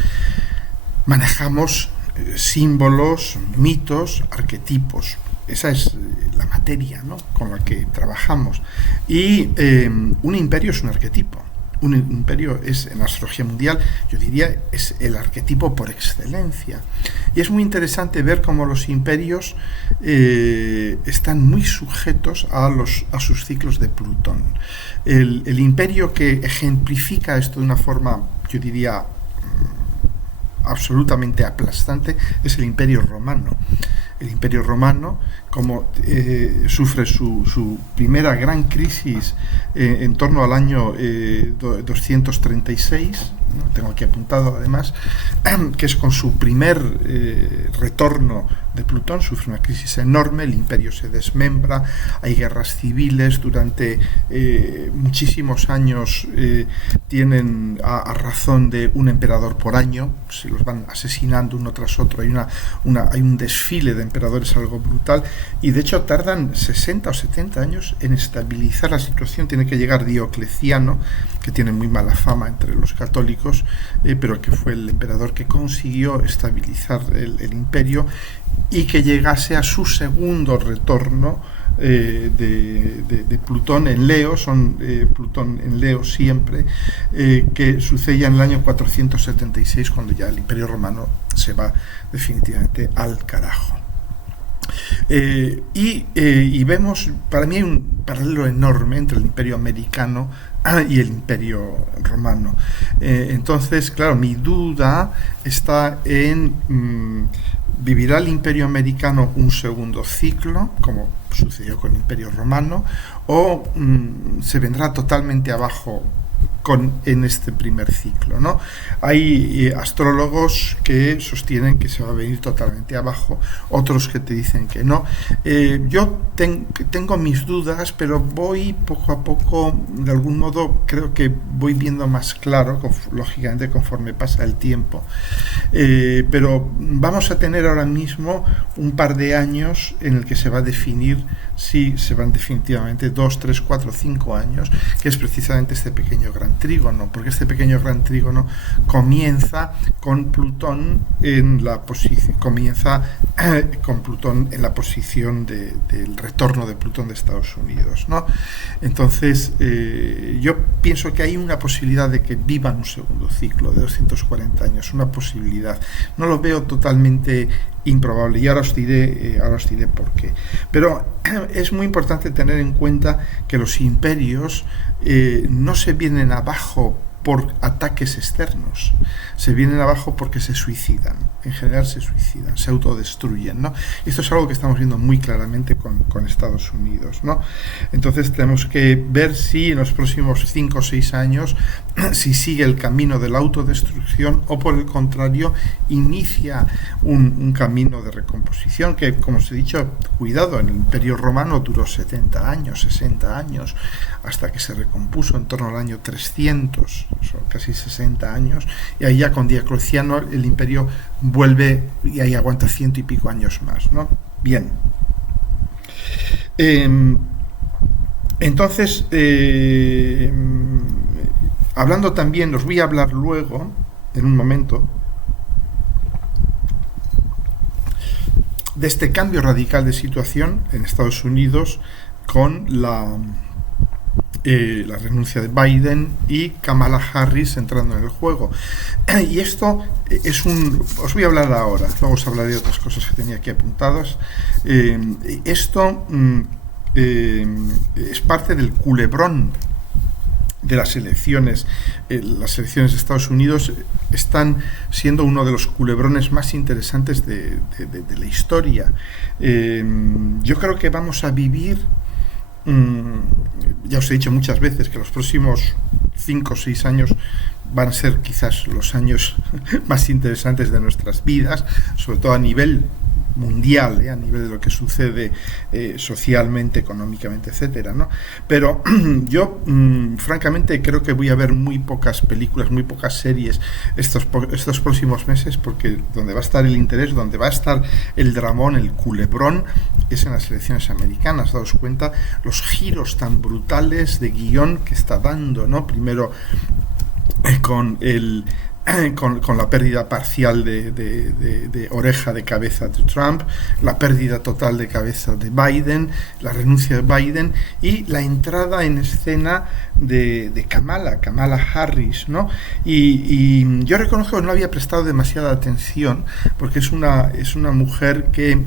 manejamos símbolos, mitos, arquetipos. Esa es la materia, ¿no?, con la que trabajamos. Y un imperio es un arquetipo. un imperio es, en la astrología mundial, yo diría, es el arquetipo por excelencia. Y es muy interesante ver cómo los imperios están muy sujetos a sus ciclos de Plutón. El imperio que ejemplifica esto de una forma, yo diría, absolutamente aplastante, es el Imperio Romano. El Imperio Romano, como sufre su primera gran crisis en torno al año 236, ¿no? Tengo aquí apuntado además, que es con su primer retorno de Plutón, sufre una crisis enorme, el imperio se desmembra, hay guerras civiles, durante muchísimos años tienen a razón de un emperador por año, se los van asesinando uno tras otro, hay un desfile de emperadores algo brutal, y de hecho tardan 60 o 70 años en estabilizar la situación. Tiene que llegar Diocleciano, que tiene muy mala fama entre los católicos, pero que fue el emperador que consiguió estabilizar el imperio y que llegase a su segundo retorno de Plutón en Leo, Plutón en Leo siempre, que sucedía en el año 476, cuando ya el Imperio Romano se va definitivamente al carajo. Y vemos, para mí hay un paralelo enorme entre el Imperio americano y el Imperio Romano. Entonces, claro, mi duda está en ¿vivirá el Imperio americano un segundo ciclo, como sucedió con el Imperio Romano, o se vendrá totalmente abajo en este primer ciclo, ¿no? Hay astrólogos que sostienen que se va a venir totalmente abajo, otros que te dicen que no. Yo tengo mis dudas, pero voy poco a poco, de algún modo, creo que voy viendo más claro, lógicamente conforme pasa el tiempo. Pero vamos a tener ahora mismo un par de años en el que se va a definir si se van definitivamente 2, 3, 4, 5 años, que es precisamente este pequeño gran trígono, porque este pequeño gran trígono comienza con Plutón en la posición, del retorno de Plutón de Estados Unidos, ¿no? Entonces, yo pienso que hay una posibilidad de que vivan un segundo ciclo de 240 años, una posibilidad. No lo veo totalmente improbable, y ahora os diré por qué. Pero es muy importante tener en cuenta que los imperios no se vienen abajo por ataques externos, se vienen abajo porque se suicidan, en general se suicidan, se autodestruyen, ¿no? Esto es algo que estamos viendo muy claramente con Estados Unidos, ¿no? Entonces tenemos que ver si en los próximos 5 o 6 años si sigue el camino de la autodestrucción o por el contrario inicia un camino de recomposición que, como os he dicho, cuidado, en el Imperio Romano duró 70 años, 60 años, hasta que se recompuso en torno al año 300, son casi 60 años, y ahí ya con Diocleciano el imperio vuelve y ahí aguanta 100 y pico años más, ¿no? Bien. Entonces, hablando también, os voy a hablar luego, en un momento, de este cambio radical de situación en Estados Unidos con la renuncia de Biden y Kamala Harris entrando en el juego. Y esto os voy a hablar ahora, luego os hablaré de otras cosas que tenía aquí apuntadas. Esto es parte del culebrón de las elecciones. Las elecciones de Estados Unidos están siendo uno de los culebrones más interesantes de la historia. Yo creo que vamos a vivir, ya os he dicho muchas veces que los próximos 5 o 6 años van a ser quizás los años más interesantes de nuestras vidas, sobre todo a nivel mundial, a nivel de lo que sucede socialmente, económicamente, etcétera, ¿no? Pero yo francamente creo que voy a ver muy pocas películas, muy pocas series estos próximos meses, porque donde va a estar el interés, donde va a estar el dramón, el culebrón, es en las elecciones americanas. Daos cuenta los giros tan brutales de guión que está dando, ¿no? Primero con la pérdida parcial de oreja, de cabeza de Trump, la pérdida total de cabeza de Biden, la renuncia de Biden y la entrada en escena de Kamala Harris, ¿no? Y yo reconozco que no había prestado demasiada atención, porque es una mujer que,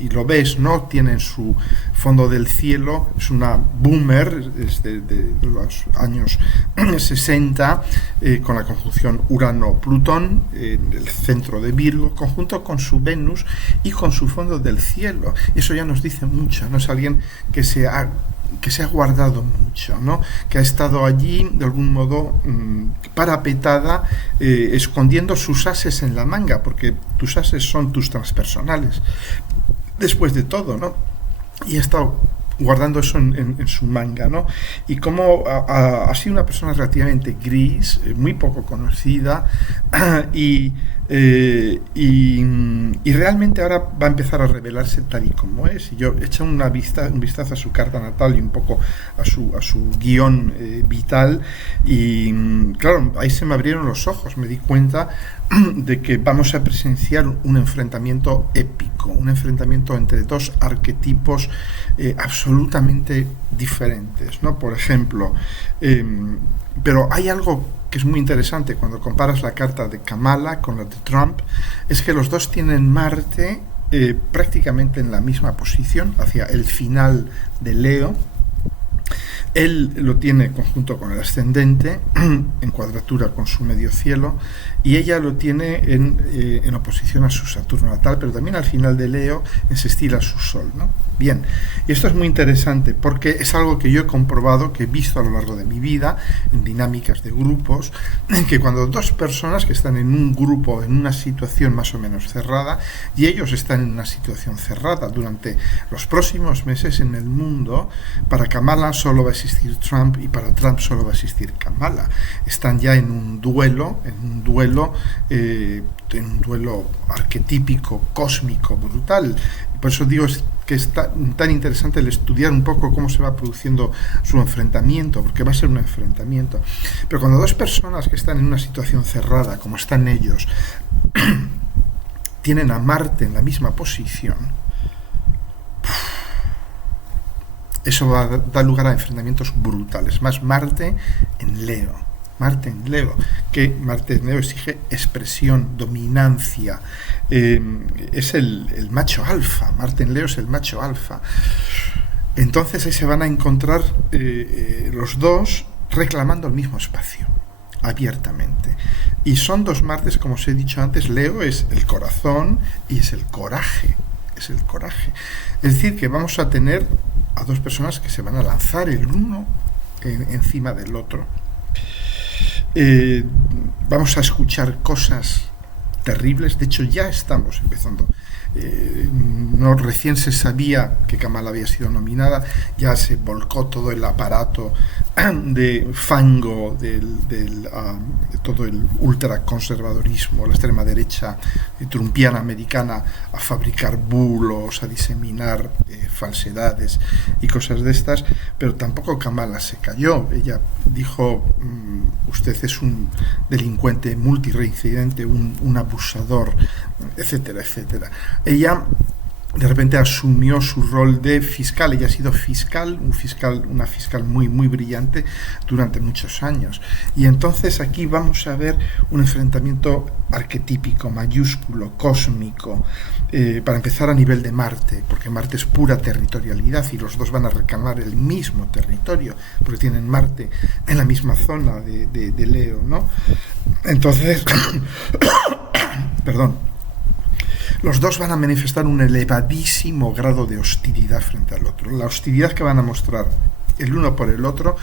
y lo ves, ¿no? Tiene en su fondo del cielo, es una boomer, es de los años 60, con la conjunción Urano-Plutón, en el centro de Virgo, conjunto con su Venus y con su fondo del cielo. Eso ya nos dice mucho, ¿no? Es alguien que se ha guardado mucho, ¿no? Que ha estado allí de algún modo parapetada, escondiendo sus ases en la manga, porque tus ases son tus transpersonales, después de todo, ¿no? Y ha estado guardando eso en su manga, ¿no? Y como ha sido una persona relativamente gris, muy poco conocida, y realmente ahora va a empezar a revelarse tal y como es. Y yo he hecho un vistazo a su carta natal y un poco a su guión vital, y claro, ahí se me abrieron los ojos, me di cuenta de que vamos a presenciar un enfrentamiento épico, un enfrentamiento entre dos arquetipos absolutamente diferentes, ¿no? Por ejemplo, pero hay algo que es muy interesante cuando comparas la carta de Kamala con la de Trump, es que los dos tienen Marte prácticamente en la misma posición, hacia el final de Leo. Él lo tiene conjunto con el ascendente, en cuadratura con su medio cielo, y ella lo tiene en oposición a su Saturno natal, pero también al final de Leo en sextil a su Sol, ¿no? Bien, y esto es muy interesante porque es algo que yo he comprobado, que he visto a lo largo de mi vida, en dinámicas de grupos, en que cuando dos personas que están en un grupo, en una situación más o menos cerrada, y ellos están en una situación cerrada durante los próximos meses en el mundo, para Kamala solo va a existir Trump y para Trump solo va a existir Kamala. Están ya en un duelo arquetípico, cósmico, brutal. Por eso digo que es tan interesante el estudiar un poco cómo se va produciendo su enfrentamiento, porque va a ser un enfrentamiento. Pero cuando dos personas que están en una situación cerrada, como están ellos, tienen a Marte en la misma posición, eso va a dar lugar a enfrentamientos brutales. Más Marte en Leo, que Marte en Leo exige expresión, dominancia, es el macho alfa. Marte en Leo es el macho alfa. Entonces ahí se van a encontrar los dos reclamando el mismo espacio, abiertamente. Y son dos Martes, como os he dicho antes. Leo es el corazón y es el coraje. Es decir, que vamos a tener a dos personas que se van a lanzar el uno encima del otro. Vamos a escuchar cosas terribles. De hecho, ya estamos empezando. No recién se sabía que Kamala había sido nominada, ya se volcó todo el aparato de fango de todo el ultraconservadorismo, la extrema derecha trumpiana americana, a fabricar bulos, a diseminar falsedades y cosas de estas. Pero tampoco Kamala se cayó. Ella dijo: usted es un delincuente multireincidente, un abusador, etcétera, etcétera. Ella de repente asumió su rol de fiscal. Ella ha sido una fiscal muy, muy brillante durante muchos años. Y entonces aquí vamos a ver un enfrentamiento arquetípico, mayúsculo, cósmico, para empezar a nivel de Marte, porque Marte es pura territorialidad y los dos van a reclamar el mismo territorio, porque tienen Marte en la misma zona de Leo, ¿no? Entonces, perdón, los dos van a manifestar un elevadísimo grado de hostilidad frente al otro. La hostilidad que van a mostrar el uno por el otro,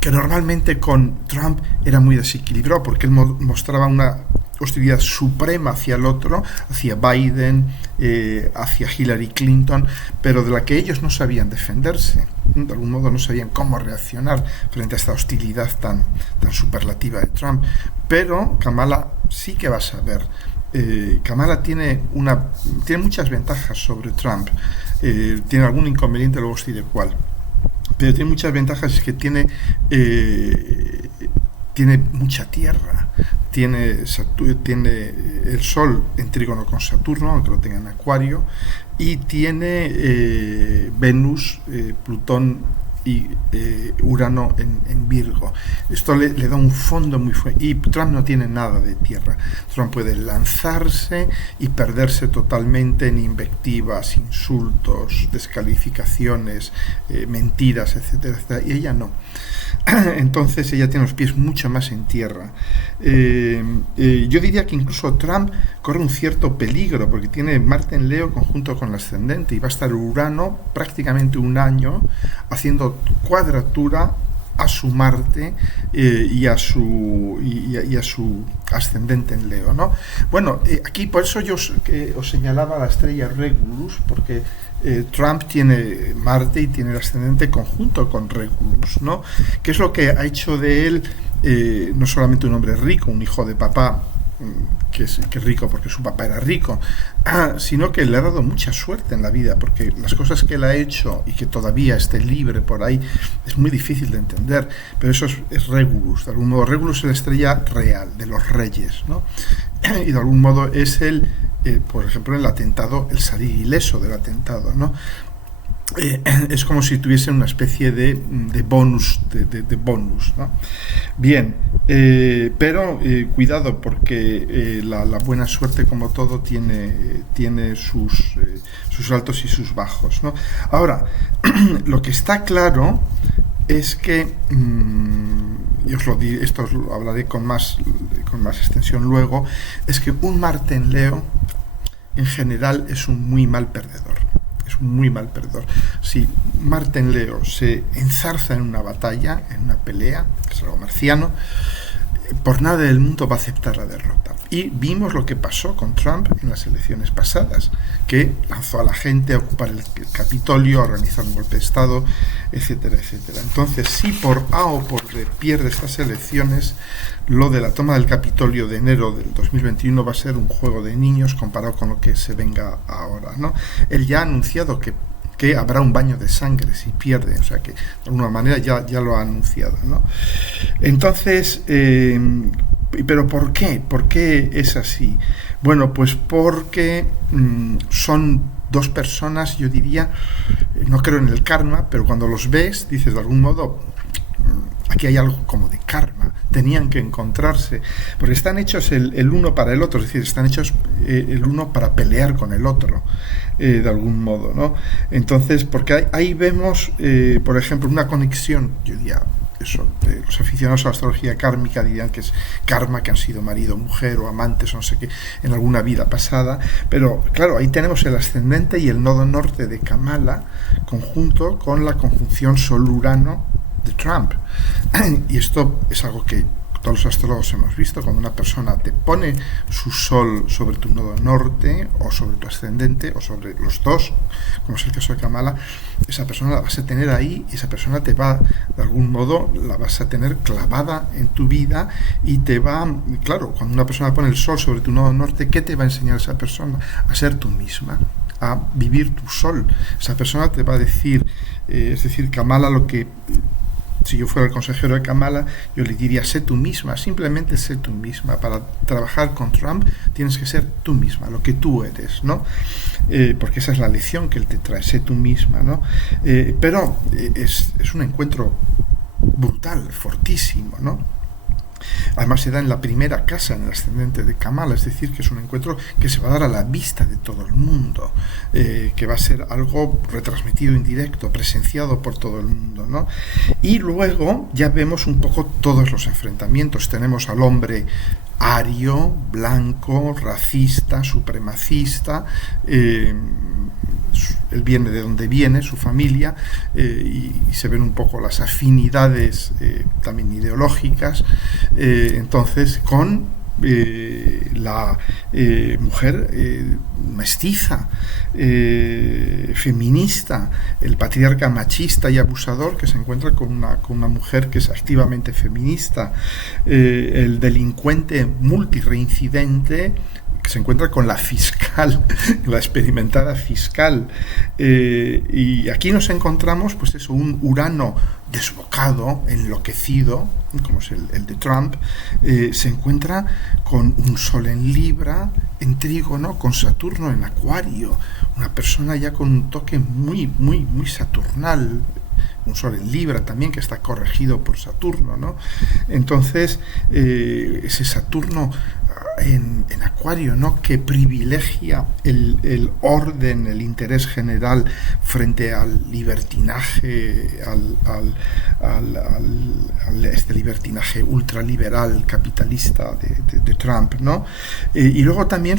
que normalmente con Trump era muy desequilibrado, porque él mostraba una hostilidad suprema hacia el otro, hacia Biden, hacia Hillary Clinton, pero de la que ellos no sabían defenderse. De algún modo no sabían cómo reaccionar frente a esta hostilidad tan superlativa de Trump. Pero Kamala sí que va a saber. Kamala tiene muchas ventajas sobre Trump. Tiene algún inconveniente, luego os diré cuál. Pero tiene muchas ventajas, es que tiene mucha tierra. Tiene el Sol en trígono con Saturno, aunque lo tenga en Acuario, y tiene Venus, Plutón y Urano en Virgo. Esto le da un fondo muy fuerte. Y Trump no tiene nada de tierra. Trump puede lanzarse y perderse totalmente en invectivas, insultos, descalificaciones, mentiras, etcétera, etcétera. Y ella no. Entonces ella tiene los pies mucho más en tierra. Yo diría que incluso Trump corre un cierto peligro porque tiene Marte en Leo conjunto con el ascendente y va a estar Urano prácticamente un año haciendo cuadratura a su Marte y a su ascendente en Leo, ¿no? Bueno, aquí por eso yo os señalaba la estrella Regulus, porque Trump tiene Marte y tiene el ascendente conjunto con Regulus, ¿no? Que es lo que ha hecho de él no solamente un hombre rico, un hijo de papá que es rico porque su papá era rico, sino que le ha dado mucha suerte en la vida, porque las cosas que él ha hecho y que todavía esté libre por ahí es muy difícil de entender, pero eso es Regulus. De algún modo Regulus es la estrella real de los reyes, ¿no? Y de algún modo es por ejemplo, el atentado, el salir ileso del atentado, ¿no? Es como si tuviesen una especie de bonus, de bonus, ¿no? Bien, pero cuidado, porque la buena suerte, como todo, tiene sus altos y sus bajos, ¿no? Ahora, lo que está claro es que, y esto os lo hablaré con más extensión luego, es que un Marte en Leo, en general, es un muy mal perdedor. Muy mal perdedor. Si Marte en Leo se enzarza en una batalla, en una pelea, que es algo marciano, por nada del mundo va a aceptar la derrota. Y vimos lo que pasó con Trump en las elecciones pasadas, que lanzó a la gente a ocupar el Capitolio, a organizar un golpe de Estado, etcétera, etcétera. Entonces, si por A o por B pierde estas elecciones, lo de la toma del Capitolio de enero del 2021 va a ser un juego de niños comparado con lo que se venga ahora, ¿no? Él ya ha anunciado que habrá un baño de sangre si pierde, o sea que de alguna manera ya lo ha anunciado, ¿no? Entonces, ¿pero por qué? ¿Por qué es así? Bueno, pues porque son dos personas, yo diría, no creo en el karma, pero cuando los ves, dices de algún modo, aquí hay algo como de karma, tenían que encontrarse, porque están hechos el uno para el otro, es decir, están hechos el uno para pelear con el otro, de algún modo, ¿no? Entonces, porque ahí vemos, por ejemplo, una conexión, yo diría, eso, los aficionados a la astrología kármica dirían que es karma, que han sido marido, mujer o amantes, o no sé qué, en alguna vida pasada, pero claro, ahí tenemos el ascendente y el nodo norte de Kamala, conjunto con la conjunción Sol-Urano de Trump. Y esto es algo que todos los astrólogos hemos visto. Cuando una persona te pone su sol sobre tu nodo norte o sobre tu ascendente o sobre los dos, como es el caso de Kamala, esa persona la vas a tener ahí y esa persona te va, de algún modo, la vas a tener clavada en tu vida y te va, claro, cuando una persona pone el sol sobre tu nodo norte, ¿qué te va a enseñar esa persona? A ser tú misma, a vivir tu sol. Esa persona te va a decir, es decir, Kamala, lo que... Si yo fuera el consejero de Kamala, yo le diría, sé tú misma, simplemente sé tú misma. Para trabajar con Trump tienes que ser tú misma, lo que tú eres, ¿no? Porque esa es la lección que él te trae, sé tú misma, ¿no? Pero es un encuentro brutal, fortísimo, ¿no? Además se da en la primera casa, en el ascendente de Kamala, es decir, que es un encuentro que se va a dar a la vista de todo el mundo, que va a ser algo retransmitido en directo, presenciado por todo el mundo, ¿no? Y luego ya vemos un poco todos los enfrentamientos. Tenemos al hombre ario, blanco, racista, supremacista, él viene de donde viene, su familia, y se ven un poco las afinidades también ideológicas, entonces con la mujer mestiza, feminista, el patriarca machista y abusador que se encuentra con una mujer que es activamente feminista, el delincuente multireincidente que se encuentra con la fiscal, la experimentada fiscal, y aquí nos encontramos, pues eso, un Urano desbocado, enloquecido, como es el de Trump, se encuentra con un Sol en Libra, en Trígono, con Saturno en Acuario, una persona ya con un toque muy, muy, muy saturnal, un Sol en Libra también, que está corregido por Saturno, ¿no? Entonces, ese Saturno en Acuario, ¿no?, que privilegia el orden, el interés general frente al libertinaje, este libertinaje ultraliberal capitalista de Trump, ¿no? Y luego también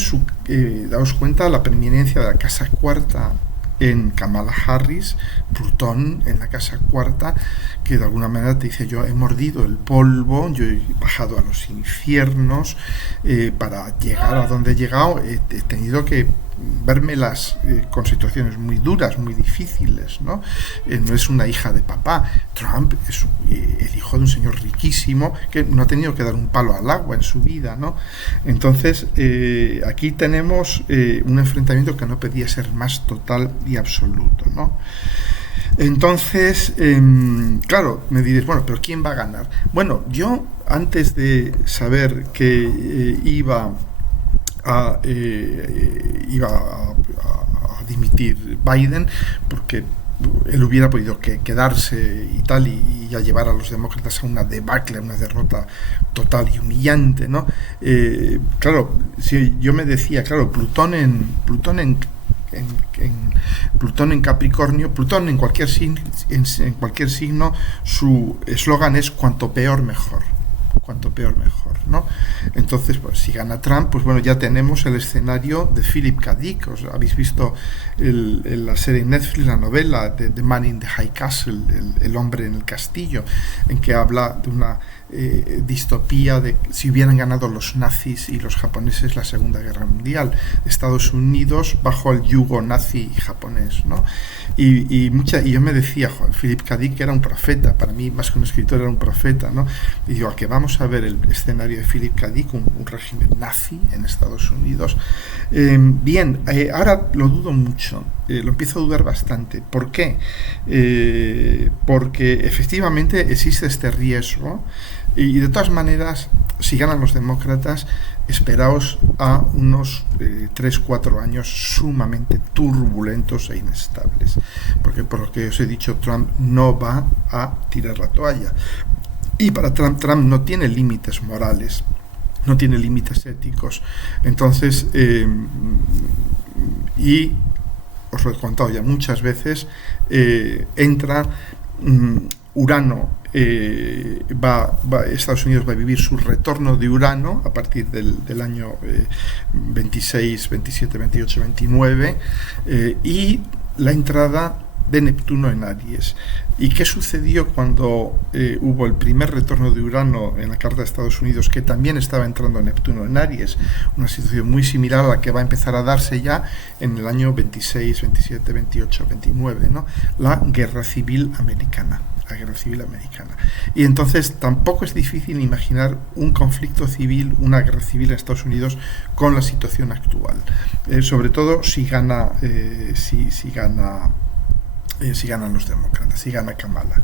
daos cuenta la preeminencia de la casa cuarta en Kamala Harris, Plutón en la casa cuarta, que de alguna manera te dice: yo he mordido el polvo, yo he bajado a los infiernos, para llegar a donde he llegado he tenido que vérmelas con situaciones muy duras, muy difíciles, ¿no? No es una hija de papá. Trump es el hijo de un señor riquísimo que no ha tenido que dar un palo al agua en su vida, ¿no? Entonces, aquí tenemos un enfrentamiento que no podía ser más total y absoluto, ¿no? Entonces, claro, me diréis: bueno, pero ¿quién va a ganar? Bueno, yo, antes de saber que iba a dimitir Biden, porque él hubiera podido quedarse y tal, y ya llevar a los demócratas a una debacle, a una derrota total y humillante, ¿no? Claro, si yo me decía, claro, Plutón en Capricornio, Plutón en cualquier signo, su eslogan es cuanto peor mejor, ¿no? Entonces, pues, si gana Trump, pues bueno, ya tenemos el escenario de Philip K. Dick. Habéis visto la serie en Netflix, la novela de The Man in the High Castle, el hombre en el castillo, en que habla de una distopía de si hubieran ganado los nazis y los japoneses la Segunda Guerra Mundial, Estados Unidos bajo el yugo nazi japonés, ¿no? Y yo me decía: Philip K. Dick era un profeta, para mí más que un escritor era un profeta, ¿no? Y digo: ¿a qué vamos a ver el escenario de Philip K. Dick, un régimen nazi en Estados Unidos? Bien, ahora lo dudo mucho, lo empiezo a dudar bastante. ¿Por qué? Porque efectivamente existe este riesgo, y de todas maneras, si ganan los demócratas, esperaos a unos 3-4 años sumamente turbulentos e inestables, porque por lo que os he dicho, Trump no va a tirar la toalla, y para Trump no tiene límites morales, no tiene límites éticos. Entonces, y os lo he contado ya muchas veces, entra Urano. Estados Unidos va a vivir su retorno de Urano a partir del año 26, 27, 28, 29, y la entrada de Neptuno en Aries. ¿Y qué sucedió cuando hubo el primer retorno de Urano en la carta de Estados Unidos, que también estaba entrando Neptuno en Aries? Una situación muy similar a la que va a empezar a darse ya en el año 26, 27, 28, 29, ¿no? La Guerra Civil Americana. Y entonces tampoco es difícil imaginar un conflicto civil, una guerra civil en Estados Unidos con la situación actual, sobre todo si ganan los demócratas, si gana Kamala.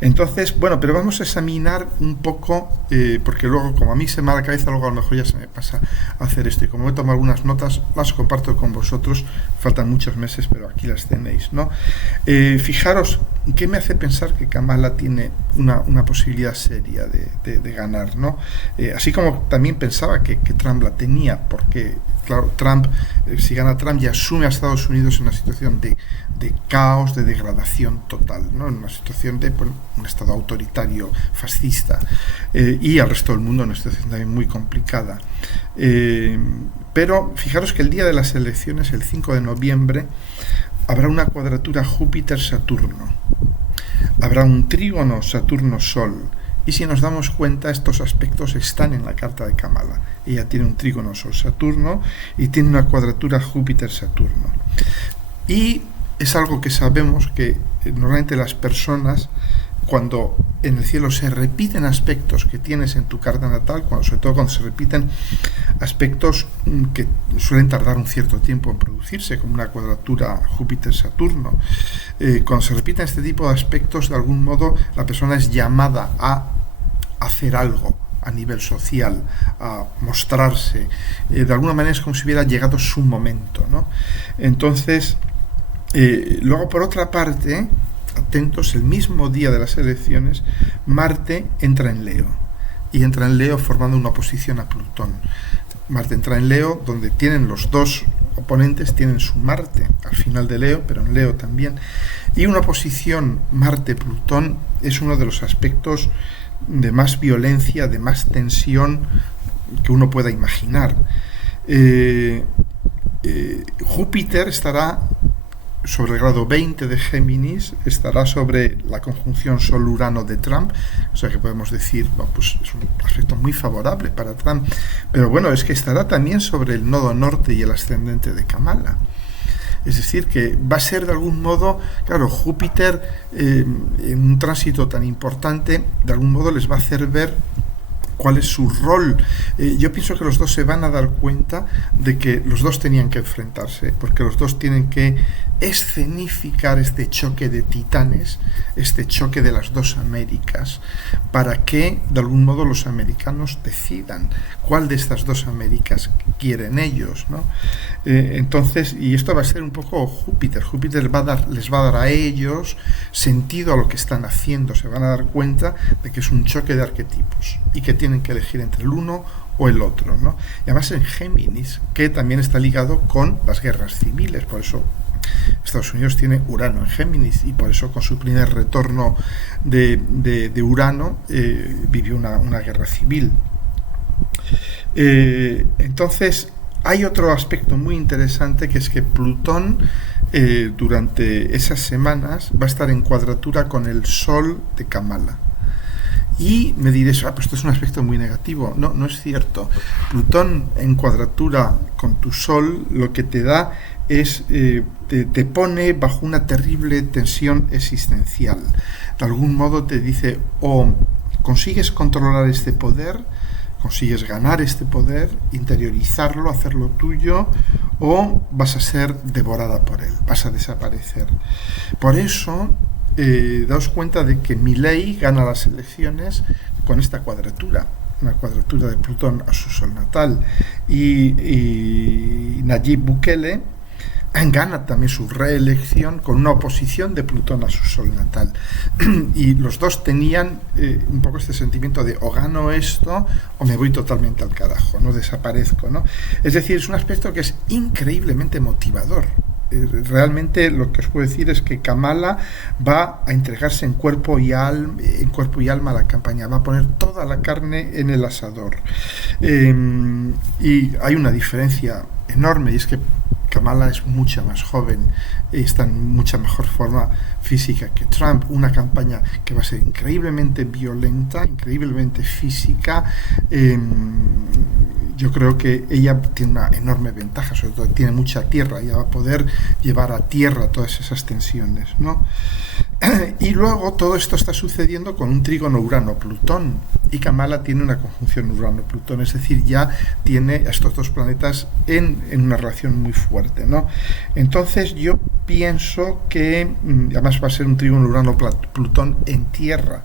Entonces, bueno, pero vamos a examinar un poco, porque luego, como a mí se me va la cabeza, luego a lo mejor ya se me pasa a hacer esto, y como he tomado algunas notas, las comparto con vosotros. Faltan muchos meses, pero aquí las tenéis, ¿no? Fijaros, ¿qué me hace pensar que Kamala tiene una posibilidad seria de ganar, ¿no? Así como también pensaba que Trump la tenía, porque, claro, si gana Trump, ya asume a Estados Unidos en una situación de caos, de degradación total, ¿no? En una situación de un estado autoritario, fascista, y al resto del mundo en una situación también muy complicada. Pero fijaros que el día de las elecciones, el 5 de noviembre, habrá una cuadratura Júpiter-Saturno, habrá un trígono Saturno-Sol, y si nos damos cuenta, estos aspectos están en la carta de Kamala. Ella tiene un trígono Sol-Saturno y tiene una cuadratura Júpiter-Saturno. Y es algo que sabemos que normalmente las personas, cuando en el cielo se repiten aspectos que tienes en tu carta natal, sobre todo cuando se repiten aspectos que suelen tardar un cierto tiempo en producirse, como una cuadratura Júpiter-Saturno, cuando se repiten este tipo de aspectos, de algún modo la persona es llamada a hacer algo a nivel social, a mostrarse. De alguna manera es como si hubiera llegado su momento, ¿no? Entonces, luego, por otra parte, atentos, el mismo día de las elecciones, Marte entra en Leo. Y entra en Leo formando una oposición a Plutón. Marte entra en Leo, donde tienen los dos oponentes, tienen su Marte al final de Leo, pero en Leo también. Y una oposición Marte-Plutón es uno de los aspectos de más violencia, de más tensión que uno pueda imaginar. Júpiter estará sobre el grado 20 de Géminis, estará sobre la conjunción Sol-Urano de Trump, o sea que podemos decir, bueno, pues es un aspecto muy favorable para Trump, pero bueno, es que estará también sobre el nodo norte y el ascendente de Kamala. Es decir, que va a ser de algún modo, claro, Júpiter en un tránsito tan importante, de algún modo les va a hacer ver cuál es su rol. Yo pienso que los dos se van a dar cuenta de que los dos tenían que enfrentarse, porque los dos tienen que escenificar este choque de titanes, este choque de las dos Américas, para que de algún modo los americanos decidan cuál de estas dos Américas quieren ellos, ¿no? Entonces, y esto va a ser un poco Júpiter. Júpiter les va a dar a ellos sentido a lo que están haciendo. Se van a dar cuenta de que es un choque de arquetipos y que tienen que elegir entre el uno o el otro, ¿no? Y además en Géminis, que también está ligado con las guerras civiles. Por eso Estados Unidos tiene Urano en Géminis, y por eso con su primer retorno de Urano vivió una guerra civil. Entonces hay otro aspecto muy interesante, que es que Plutón durante esas semanas va a estar en cuadratura con el Sol de Kamala. Y me diréis, pues esto es un aspecto muy negativo. No, no es cierto. Plutón en cuadratura con tu Sol lo que te da es, te pone bajo una terrible tensión existencial. De algún modo te dice, o consigues controlar este poder, consigues ganar este poder, interiorizarlo, hacerlo tuyo, o vas a ser devorada por él, vas a desaparecer. Por eso, daos cuenta de que Milei gana las elecciones con esta cuadratura, una cuadratura de Plutón a su sol natal, y Nayib Bukele gana también su reelección con una oposición de Plutón a su sol natal. Y los dos tenían un poco este sentimiento de o gano esto o me voy totalmente al carajo, no desaparezco, ¿no? Es decir, es un aspecto que es increíblemente motivador. Realmente lo que os puedo decir es que Kamala va a entregarse en cuerpo y alma a la campaña, va a poner toda la carne en el asador. Y hay una diferencia enorme, y es que Kamala es mucho más joven, está en mucha mejor forma física que Trump. Una campaña que va a ser increíblemente violenta, increíblemente física. Yo creo que ella tiene una enorme ventaja, sobre todo tiene mucha tierra, ella va a poder llevar a tierra todas esas tensiones, ¿no? Y luego todo esto está sucediendo con un trígono Urano-Plutón, y Kamala tiene una conjunción Urano-Plutón, es decir, ya tiene a estos dos planetas en una relación muy fuerte, ¿no? Entonces yo pienso que además va a ser un trígono Urano-Plutón en tierra,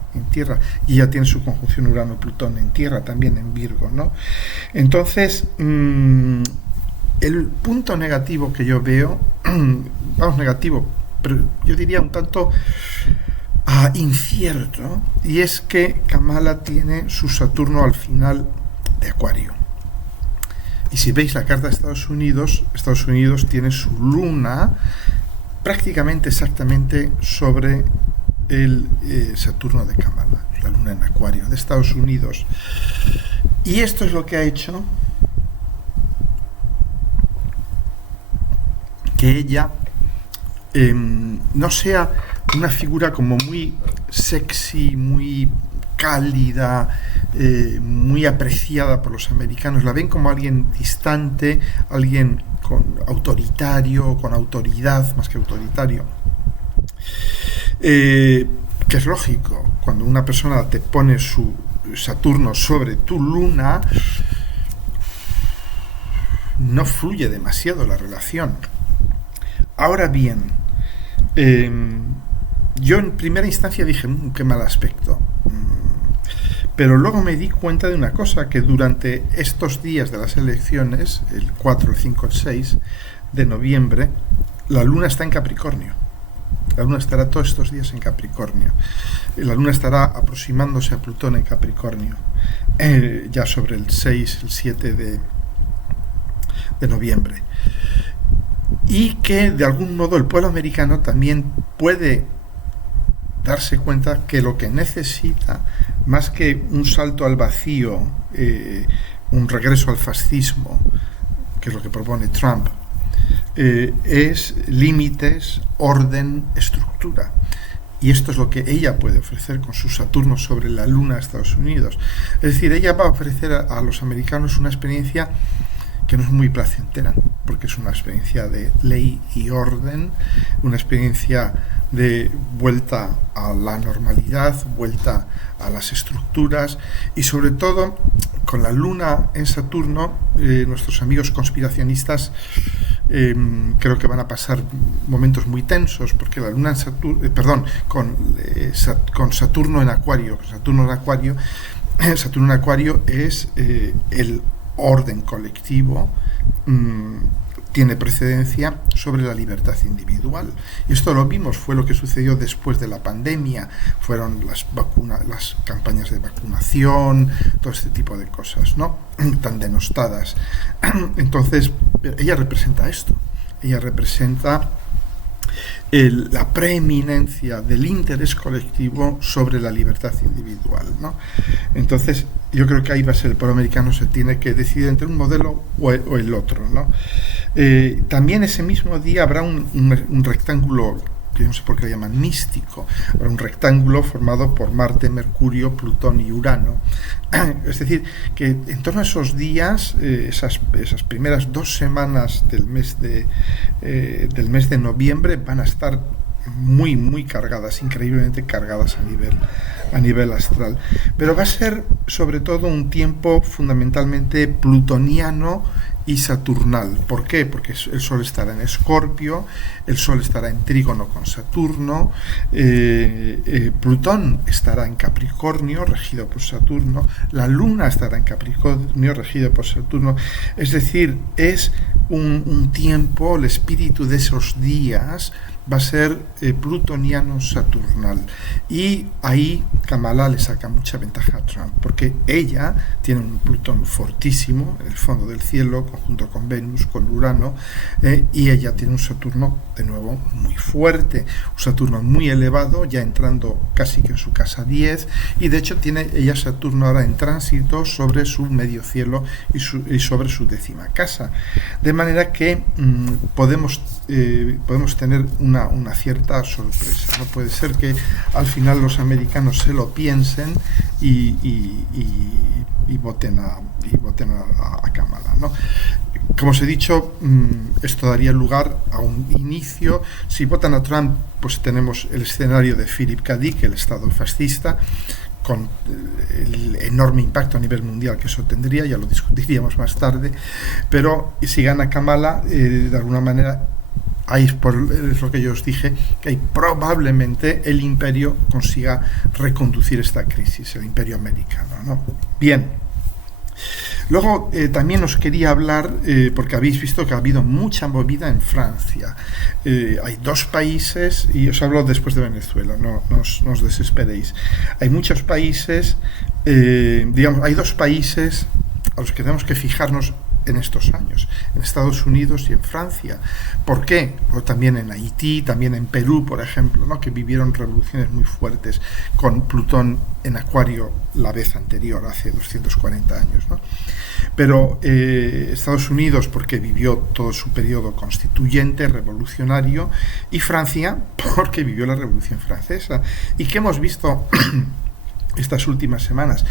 y ya tiene su conjunción Urano-Plutón en tierra también, en Virgo, ¿no? Entonces el punto negativo que yo veo, negativo, pero yo diría un tanto incierto, y es que Kamala tiene su Saturno al final de Acuario. Y si veis la carta de Estados Unidos tiene su luna prácticamente exactamente sobre el Saturno de Kamala, la luna en Acuario de Estados Unidos. Y esto es lo que ha hecho que ella no sea una figura como muy sexy, muy cálida, muy apreciada por los americanos. La ven como alguien distante, alguien autoritario, con autoridad más que autoritario. Que es lógico, cuando una persona te pone su Saturno sobre tu luna, no fluye demasiado la relación. Ahora bien, yo en primera instancia dije, qué mal aspecto. Pero luego me di cuenta de una cosa, que durante estos días de las elecciones, el 4, el 5, el 6 de noviembre, la luna está en Capricornio. La Luna estará todos estos días en Capricornio. La Luna estará aproximándose a Plutón en Capricornio, ya sobre el 6, el 7 de noviembre. Y que de algún modo el pueblo americano también puede darse cuenta que lo que necesita, más que un salto al vacío, un regreso al fascismo, que es lo que propone Trump, es límites, orden, estructura. Y esto es lo que ella puede ofrecer con su Saturno sobre la Luna de Estados Unidos. Es decir, ella va a ofrecer a los americanos una experiencia que no es muy placentera, porque es una experiencia de ley y orden, una experiencia de vuelta a la normalidad, vuelta a las estructuras, y sobre todo con la Luna en Saturno, nuestros amigos conspiracionistas creo que van a pasar momentos muy tensos, porque la Luna en Saturno, con Saturno en Acuario, Saturno en Acuario es el orden colectivo, tiene precedencia sobre la libertad individual. Y esto lo vimos, fue lo que sucedió después de la pandemia, fueron las campañas de vacunación, todo este tipo de cosas, ¿no? Tan denostadas. Entonces, ella representa esto, ella representa la preeminencia del interés colectivo sobre la libertad individual, ¿no? Entonces, yo creo que ahí va a ser el pueblo americano, se tiene que decidir entre un modelo o el otro, ¿no? También ese mismo día habrá un rectángulo, que no sé por qué lo llaman místico, habrá un rectángulo formado por Marte, Mercurio, Plutón y Urano. Es decir, que en torno a esos días, esas primeras 2 semanas del mes de noviembre van a estar muy, muy cargadas, increíblemente cargadas a nivel astral. Pero va a ser sobre todo un tiempo fundamentalmente plutoniano y saturnal. ¿Por qué? Porque el Sol estará en Escorpio, el Sol estará en trígono con Saturno, Plutón estará en Capricornio, regido por Saturno, la Luna estará en Capricornio, regido por Saturno. Es decir, es un tiempo, el espíritu de esos días va a ser plutoniano-saturnal. Y ahí Kamala le saca mucha ventaja a Trump, porque ella tiene un Plutón fortísimo en el fondo del cielo, conjunto con Venus, con Urano, y ella tiene un Saturno, de nuevo, muy fuerte, un Saturno muy elevado, ya entrando casi que en su casa 10, y de hecho tiene ella Saturno ahora en tránsito sobre su medio cielo y sobre su 10ª casa. De manera que podemos tener una cierta sorpresa. No puede ser que al final los americanos se lo piensen y voten a Kamala, ¿no? Como os he dicho, esto daría lugar a un inicio. Si votan a Trump, pues tenemos el escenario de Philip K. Dick, el Estado fascista, con el enorme impacto a nivel mundial que eso tendría, ya lo discutiríamos más tarde. Pero si gana Kamala, de alguna manera, es lo que yo os dije, que ahí probablemente el imperio consiga reconducir esta crisis, el imperio americano, ¿no? Bien. Luego también os quería hablar, porque habéis visto que ha habido mucha movida en Francia. Hay 2 países, y os hablo después de Venezuela, no os desesperéis. Hay muchos países, hay 2 países a los que tenemos que fijarnos en estos años, en Estados Unidos y en Francia. ¿Por qué? O también en Haití, también en Perú, por ejemplo, ¿no? Que vivieron revoluciones muy fuertes con Plutón en Acuario la vez anterior, hace 240 años, ¿no? Pero Estados Unidos porque vivió todo su periodo constituyente, revolucionario, y Francia porque vivió la Revolución Francesa. ¿Y qué hemos visto estas últimas semanas?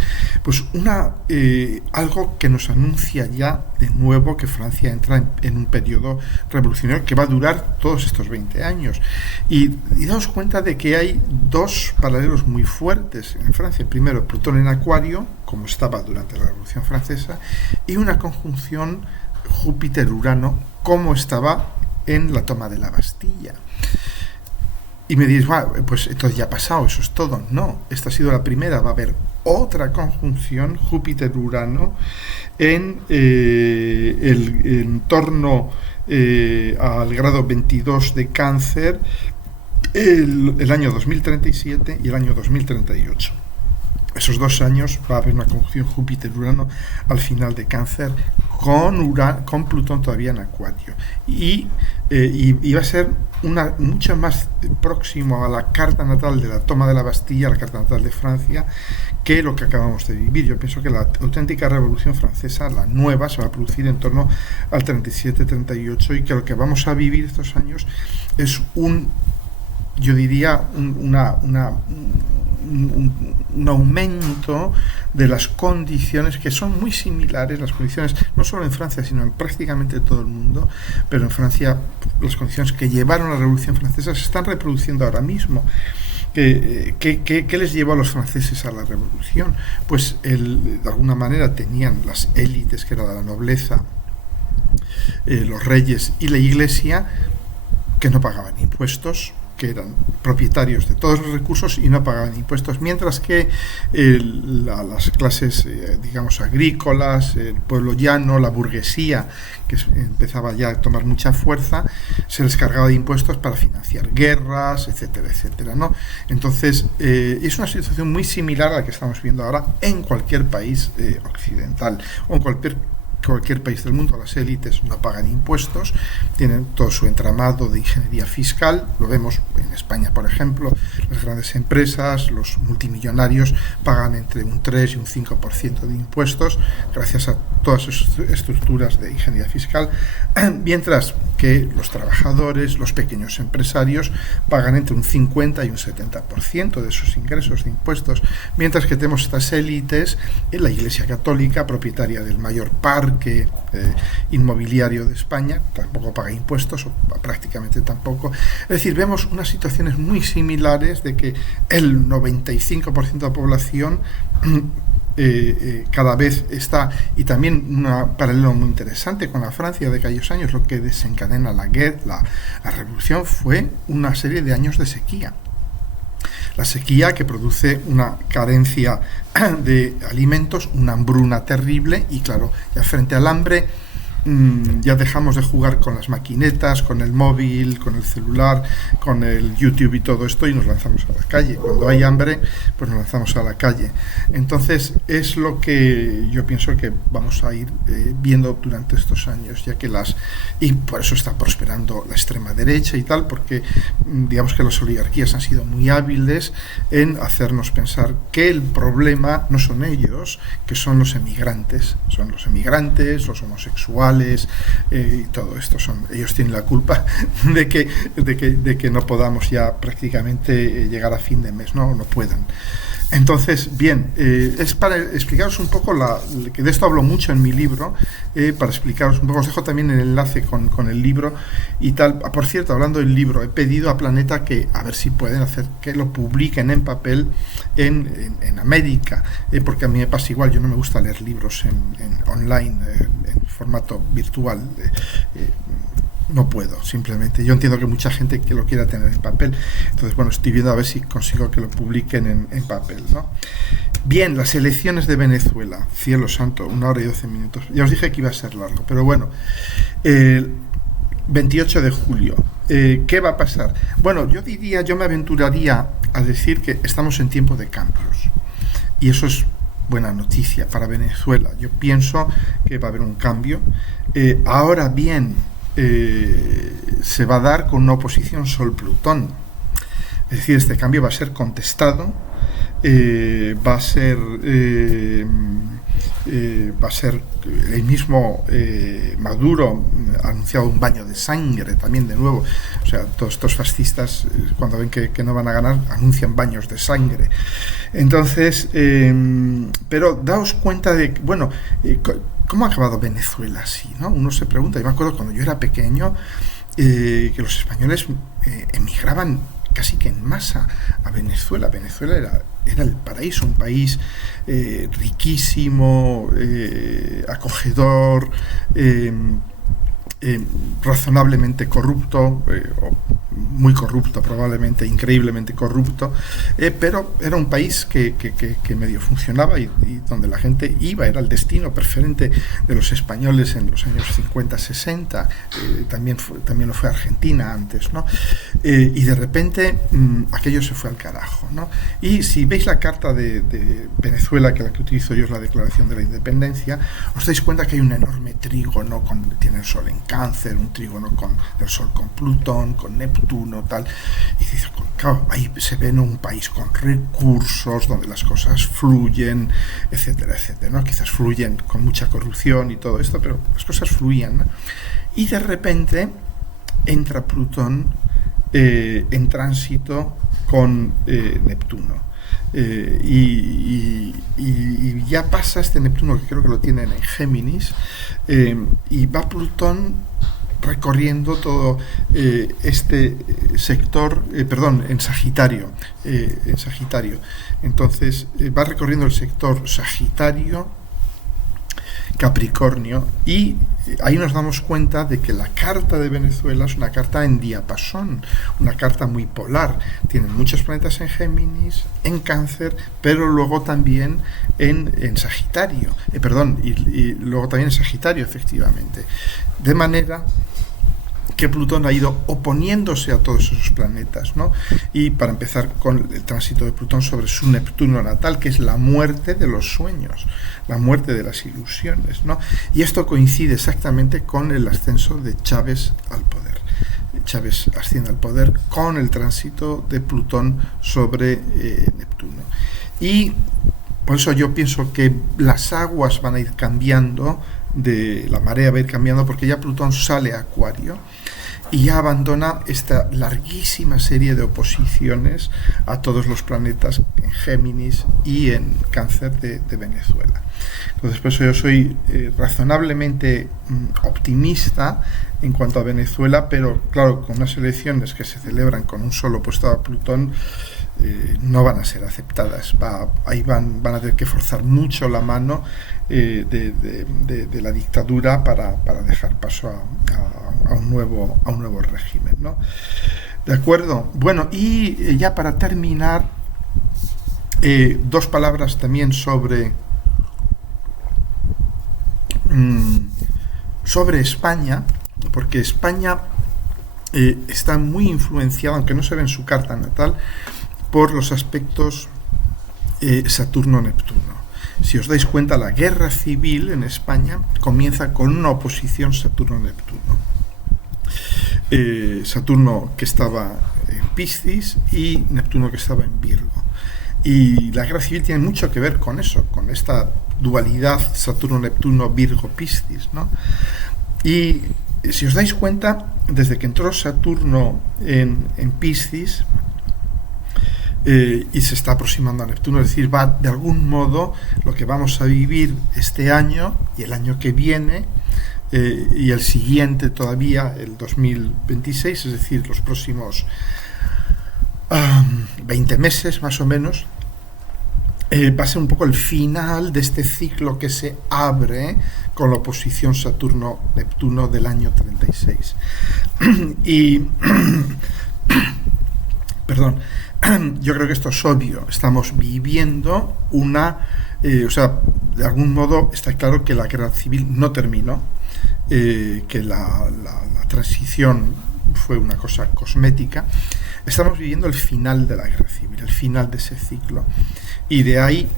Pues algo que nos anuncia ya de nuevo que Francia entra en un periodo revolucionario que va a durar todos estos 20 años. Y daos cuenta de que hay 2 paralelos muy fuertes en Francia. Primero, Plutón en Acuario, como estaba durante la Revolución Francesa, y una conjunción Júpiter-Urano, como estaba en la toma de la Bastilla. Y me diréis, pues entonces ya ha pasado, eso es todo. No, esta ha sido la primera. Va a haber otra conjunción, Júpiter-Urano, en torno al grado 22 de Cáncer, el año 2037 y el año 2038. Esos 2 años va a haber una conjunción Júpiter-Urano al final de Cáncer con Plutón todavía en Acuario. Y va a ser mucho más próximo a la carta natal de la toma de la Bastilla, la carta natal de Francia, que lo que acabamos de vivir. Yo pienso que la auténtica Revolución Francesa, la nueva, se va a producir en torno al 37-38 y que lo que vamos a vivir estos años es yo diría, un aumento de las condiciones que son muy similares, las condiciones no solo en Francia sino en prácticamente todo el mundo, pero en Francia las condiciones que llevaron a la Revolución Francesa se están reproduciendo ahora mismo. ¿Qué les llevó a los franceses a la revolución? Pues de alguna manera tenían las élites, que era la nobleza, los reyes y la iglesia, que no pagaban impuestos, que eran propietarios de todos los recursos y no pagaban impuestos, mientras que las clases, digamos, agrícolas, el pueblo llano, la burguesía, que empezaba ya a tomar mucha fuerza, se les cargaba de impuestos para financiar guerras, etcétera, etcétera, ¿no? Entonces, es una situación muy similar a la que estamos viendo ahora en cualquier país occidental o en cualquier país del mundo. Las élites no pagan impuestos, tienen todo su entramado de ingeniería fiscal, lo vemos en España, por ejemplo, las grandes empresas, los multimillonarios pagan entre un 3 y un 5% de impuestos gracias a todas sus estructuras de ingeniería fiscal, mientras que los trabajadores, los pequeños empresarios pagan entre un 50 y un 70% de sus ingresos de impuestos, mientras que tenemos estas élites en la Iglesia Católica, propietaria del mayor parque inmobiliario de España, tampoco paga impuestos, o prácticamente tampoco. Es decir, vemos unas situaciones muy similares de que el 95% de la población cada vez está, y también un paralelo muy interesante con la Francia de aquellos años, lo que desencadena la revolución fue una serie de años de sequía. La sequía, que produce una carencia de alimentos, una hambruna terrible, y claro, ya frente al hambre ya dejamos de jugar con las maquinetas, con el móvil, con el celular, con el YouTube y todo esto, y nos lanzamos a la calle. Cuando hay hambre, pues nos lanzamos a la calle. Entonces es lo que yo pienso que vamos a ir viendo durante estos años, ya que y por eso está prosperando la extrema derecha y tal, porque digamos que las oligarquías han sido muy hábiles en hacernos pensar que el problema no son ellos, que son los emigrantes, los homosexuales, y todo esto. Ellos tienen la culpa de que no podamos ya prácticamente llegar a fin de mes, no puedan. Entonces, bien, es para explicaros un poco, que de esto hablo mucho en mi libro, para explicaros un poco. Os dejo también el enlace con el libro y tal. Por cierto, hablando del libro, he pedido a Planeta que a ver si pueden hacer que lo publiquen en papel en América, porque a mí me pasa igual, yo no me gusta leer libros en online, en formato virtual. No puedo, simplemente. Yo entiendo que mucha gente que lo quiera tener en papel. Entonces, bueno, estoy viendo a ver si consigo que lo publiquen en papel, ¿no? Bien, las elecciones de Venezuela. Cielo santo, 1 hora y 12 minutos. Ya os dije que iba a ser largo, pero bueno. 28 de julio. ¿Qué va a pasar? Bueno, yo me aventuraría a decir que estamos en tiempo de cambios. Y eso es buena noticia para Venezuela. Yo pienso que va a haber un cambio. Ahora bien, se va a dar con una oposición Sol-Plutón. Es decir, este cambio va a ser contestado, va a ser el mismo Maduro ha anunciado un baño de sangre también de nuevo. O sea, todos estos fascistas, cuando ven que no van a ganar, anuncian baños de sangre. Entonces, pero daos cuenta de, bueno, ¿cómo ha acabado Venezuela así, ¿no? Uno se pregunta. Yo me acuerdo cuando yo era pequeño, que los españoles emigraban casi que en masa a Venezuela. Venezuela era el paraíso, un país riquísimo, acogedor, razonablemente corrupto, muy corrupto, probablemente increíblemente corrupto, pero era un país que medio funcionaba y donde la gente iba, era el destino preferente de los españoles en los años 50, 60, también lo fue Argentina antes, ¿no? Y de repente aquello se fue al carajo, ¿no? Y si veis la carta de Venezuela, que la que utilizo yo es la Declaración de la Independencia, os dais cuenta que hay un enorme trígono, tiene el Sol en Cáncer, un trígono del Sol con Plutón, con Neptuno, tal, y dices, claro, ahí se ve un país con recursos, donde las cosas fluyen, etcétera, etcétera, ¿no? Quizás fluyen con mucha corrupción y todo esto, pero las cosas fluían, ¿no? Y de repente entra Plutón en tránsito con Neptuno. Y ya pasa este Neptuno, que creo que lo tienen en Géminis, y va Plutón recorriendo todo este sector, en Sagitario. Entonces va recorriendo el sector Sagitario, Capricornio, y ahí nos damos cuenta de que la carta de Venezuela es una carta en diapasón, una carta muy polar. Tiene muchos planetas en Géminis, en Cáncer, pero luego también en Sagitario, y luego también en Sagitario, efectivamente. De manera que Plutón ha ido oponiéndose a todos esos planetas, ¿no? Y para empezar con el tránsito de Plutón sobre su Neptuno natal, que es la muerte de los sueños, la muerte de las ilusiones, ¿no? Y esto coincide exactamente con el ascenso de Chávez al poder. Chávez asciende al poder con el tránsito de Plutón sobre Neptuno. Y por eso yo pienso que las aguas van a ir cambiando, la marea va a ir cambiando, porque ya Plutón sale a Acuario y ya abandona esta larguísima serie de oposiciones a todos los planetas en Géminis y en Cáncer de Venezuela. Entonces, por eso yo soy razonablemente optimista en cuanto a Venezuela, pero claro, con unas elecciones que se celebran con un solo puesto a Plutón, no van a ser aceptadas. Ahí van a tener que forzar mucho la mano de la dictadura para dejar paso a un nuevo régimen, ¿no? ¿De acuerdo? Bueno, y ya para terminar, dos palabras también sobre España, porque España está muy influenciada, aunque no se ve en su carta natal, por los aspectos Saturno-Neptuno. Si os dais cuenta, la guerra civil en España comienza con una oposición Saturno-Neptuno. Saturno que estaba en Piscis y Neptuno que estaba en Virgo. Y la guerra civil tiene mucho que ver con eso, con esta dualidad Saturno-Neptuno, Virgo-Piscis, ¿no? Y si os dais cuenta, desde que entró Saturno en Piscis, y se está aproximando a Neptuno, es decir, va de algún modo lo que vamos a vivir este año y el año que viene, y el siguiente todavía, el 2026, es decir, los próximos 20 meses más o menos, va a ser un poco el final de este ciclo que se abre con la oposición Saturno-Neptuno del año 36. Y perdón, yo creo que esto es obvio. Estamos viviendo de algún modo está claro que la guerra civil no terminó, que la transición fue una cosa cosmética. Estamos viviendo el final de la guerra civil, el final de ese ciclo. Y de ahí,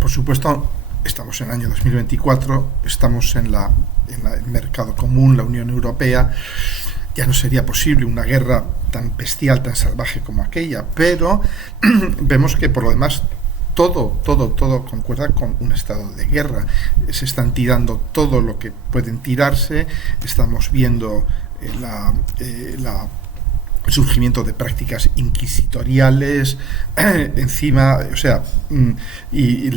por supuesto, estamos en el año 2024, estamos en el mercado común, la Unión Europea. Ya no sería posible una guerra tan bestial, tan salvaje como aquella, pero vemos que por lo demás todo concuerda con un estado de guerra. Se están tirando todo lo que pueden tirarse, estamos viendo el surgimiento de prácticas inquisitoriales, encima, y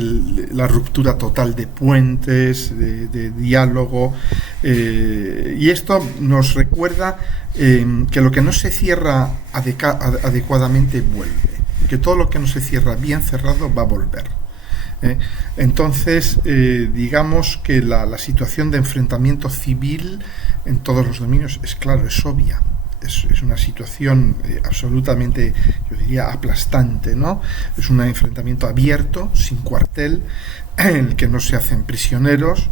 la ruptura total de puentes, de diálogo, y esto nos recuerda que lo que no se cierra adecuadamente vuelve, que todo lo que no se cierra bien cerrado va a volver. Entonces, digamos que la situación de enfrentamiento civil en todos los dominios es obvia. es una situación absolutamente, yo diría, aplastante, ¿no? Es un enfrentamiento abierto, sin cuartel, en el que no se hacen prisioneros,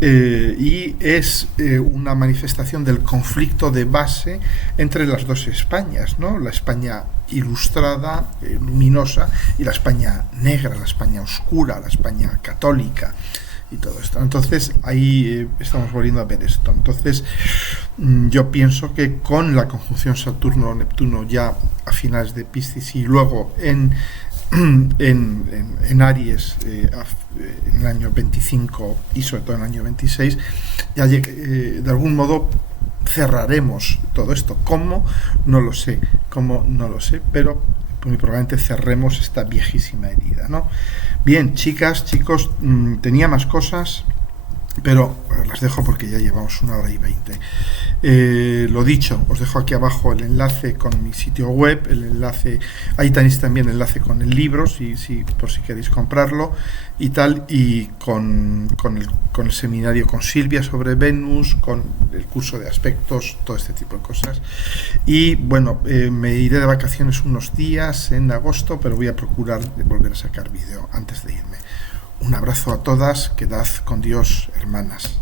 y es una manifestación del conflicto de base entre las dos Españas, ¿no? La España ilustrada, luminosa, y la España negra, la España oscura, la España católica y todo esto. Entonces ahí estamos volviendo a ver esto. Entonces yo pienso que con la conjunción Saturno-Neptuno ya a finales de Piscis y luego en Aries en el año 25 y sobre todo en el año 26, ya de algún modo cerraremos todo esto. ¿Cómo? No lo sé. ¿Cómo? No lo sé, pero muy probablemente cerremos esta viejísima herida, ¿no? Bien, chicas, chicos, tenía más cosas, pero las dejo porque ya llevamos 1 hora y 20. Lo dicho, os dejo aquí abajo el enlace con mi sitio web, el enlace, ahí tenéis también el enlace con el libro, por si queréis comprarlo y tal, y con el seminario con Silvia sobre Venus, con el curso de aspectos, todo este tipo de cosas. Y bueno, me iré de vacaciones unos días en agosto, pero voy a procurar volver a sacar vídeo antes de irme. Un abrazo a todas, quedad con Dios, hermanas.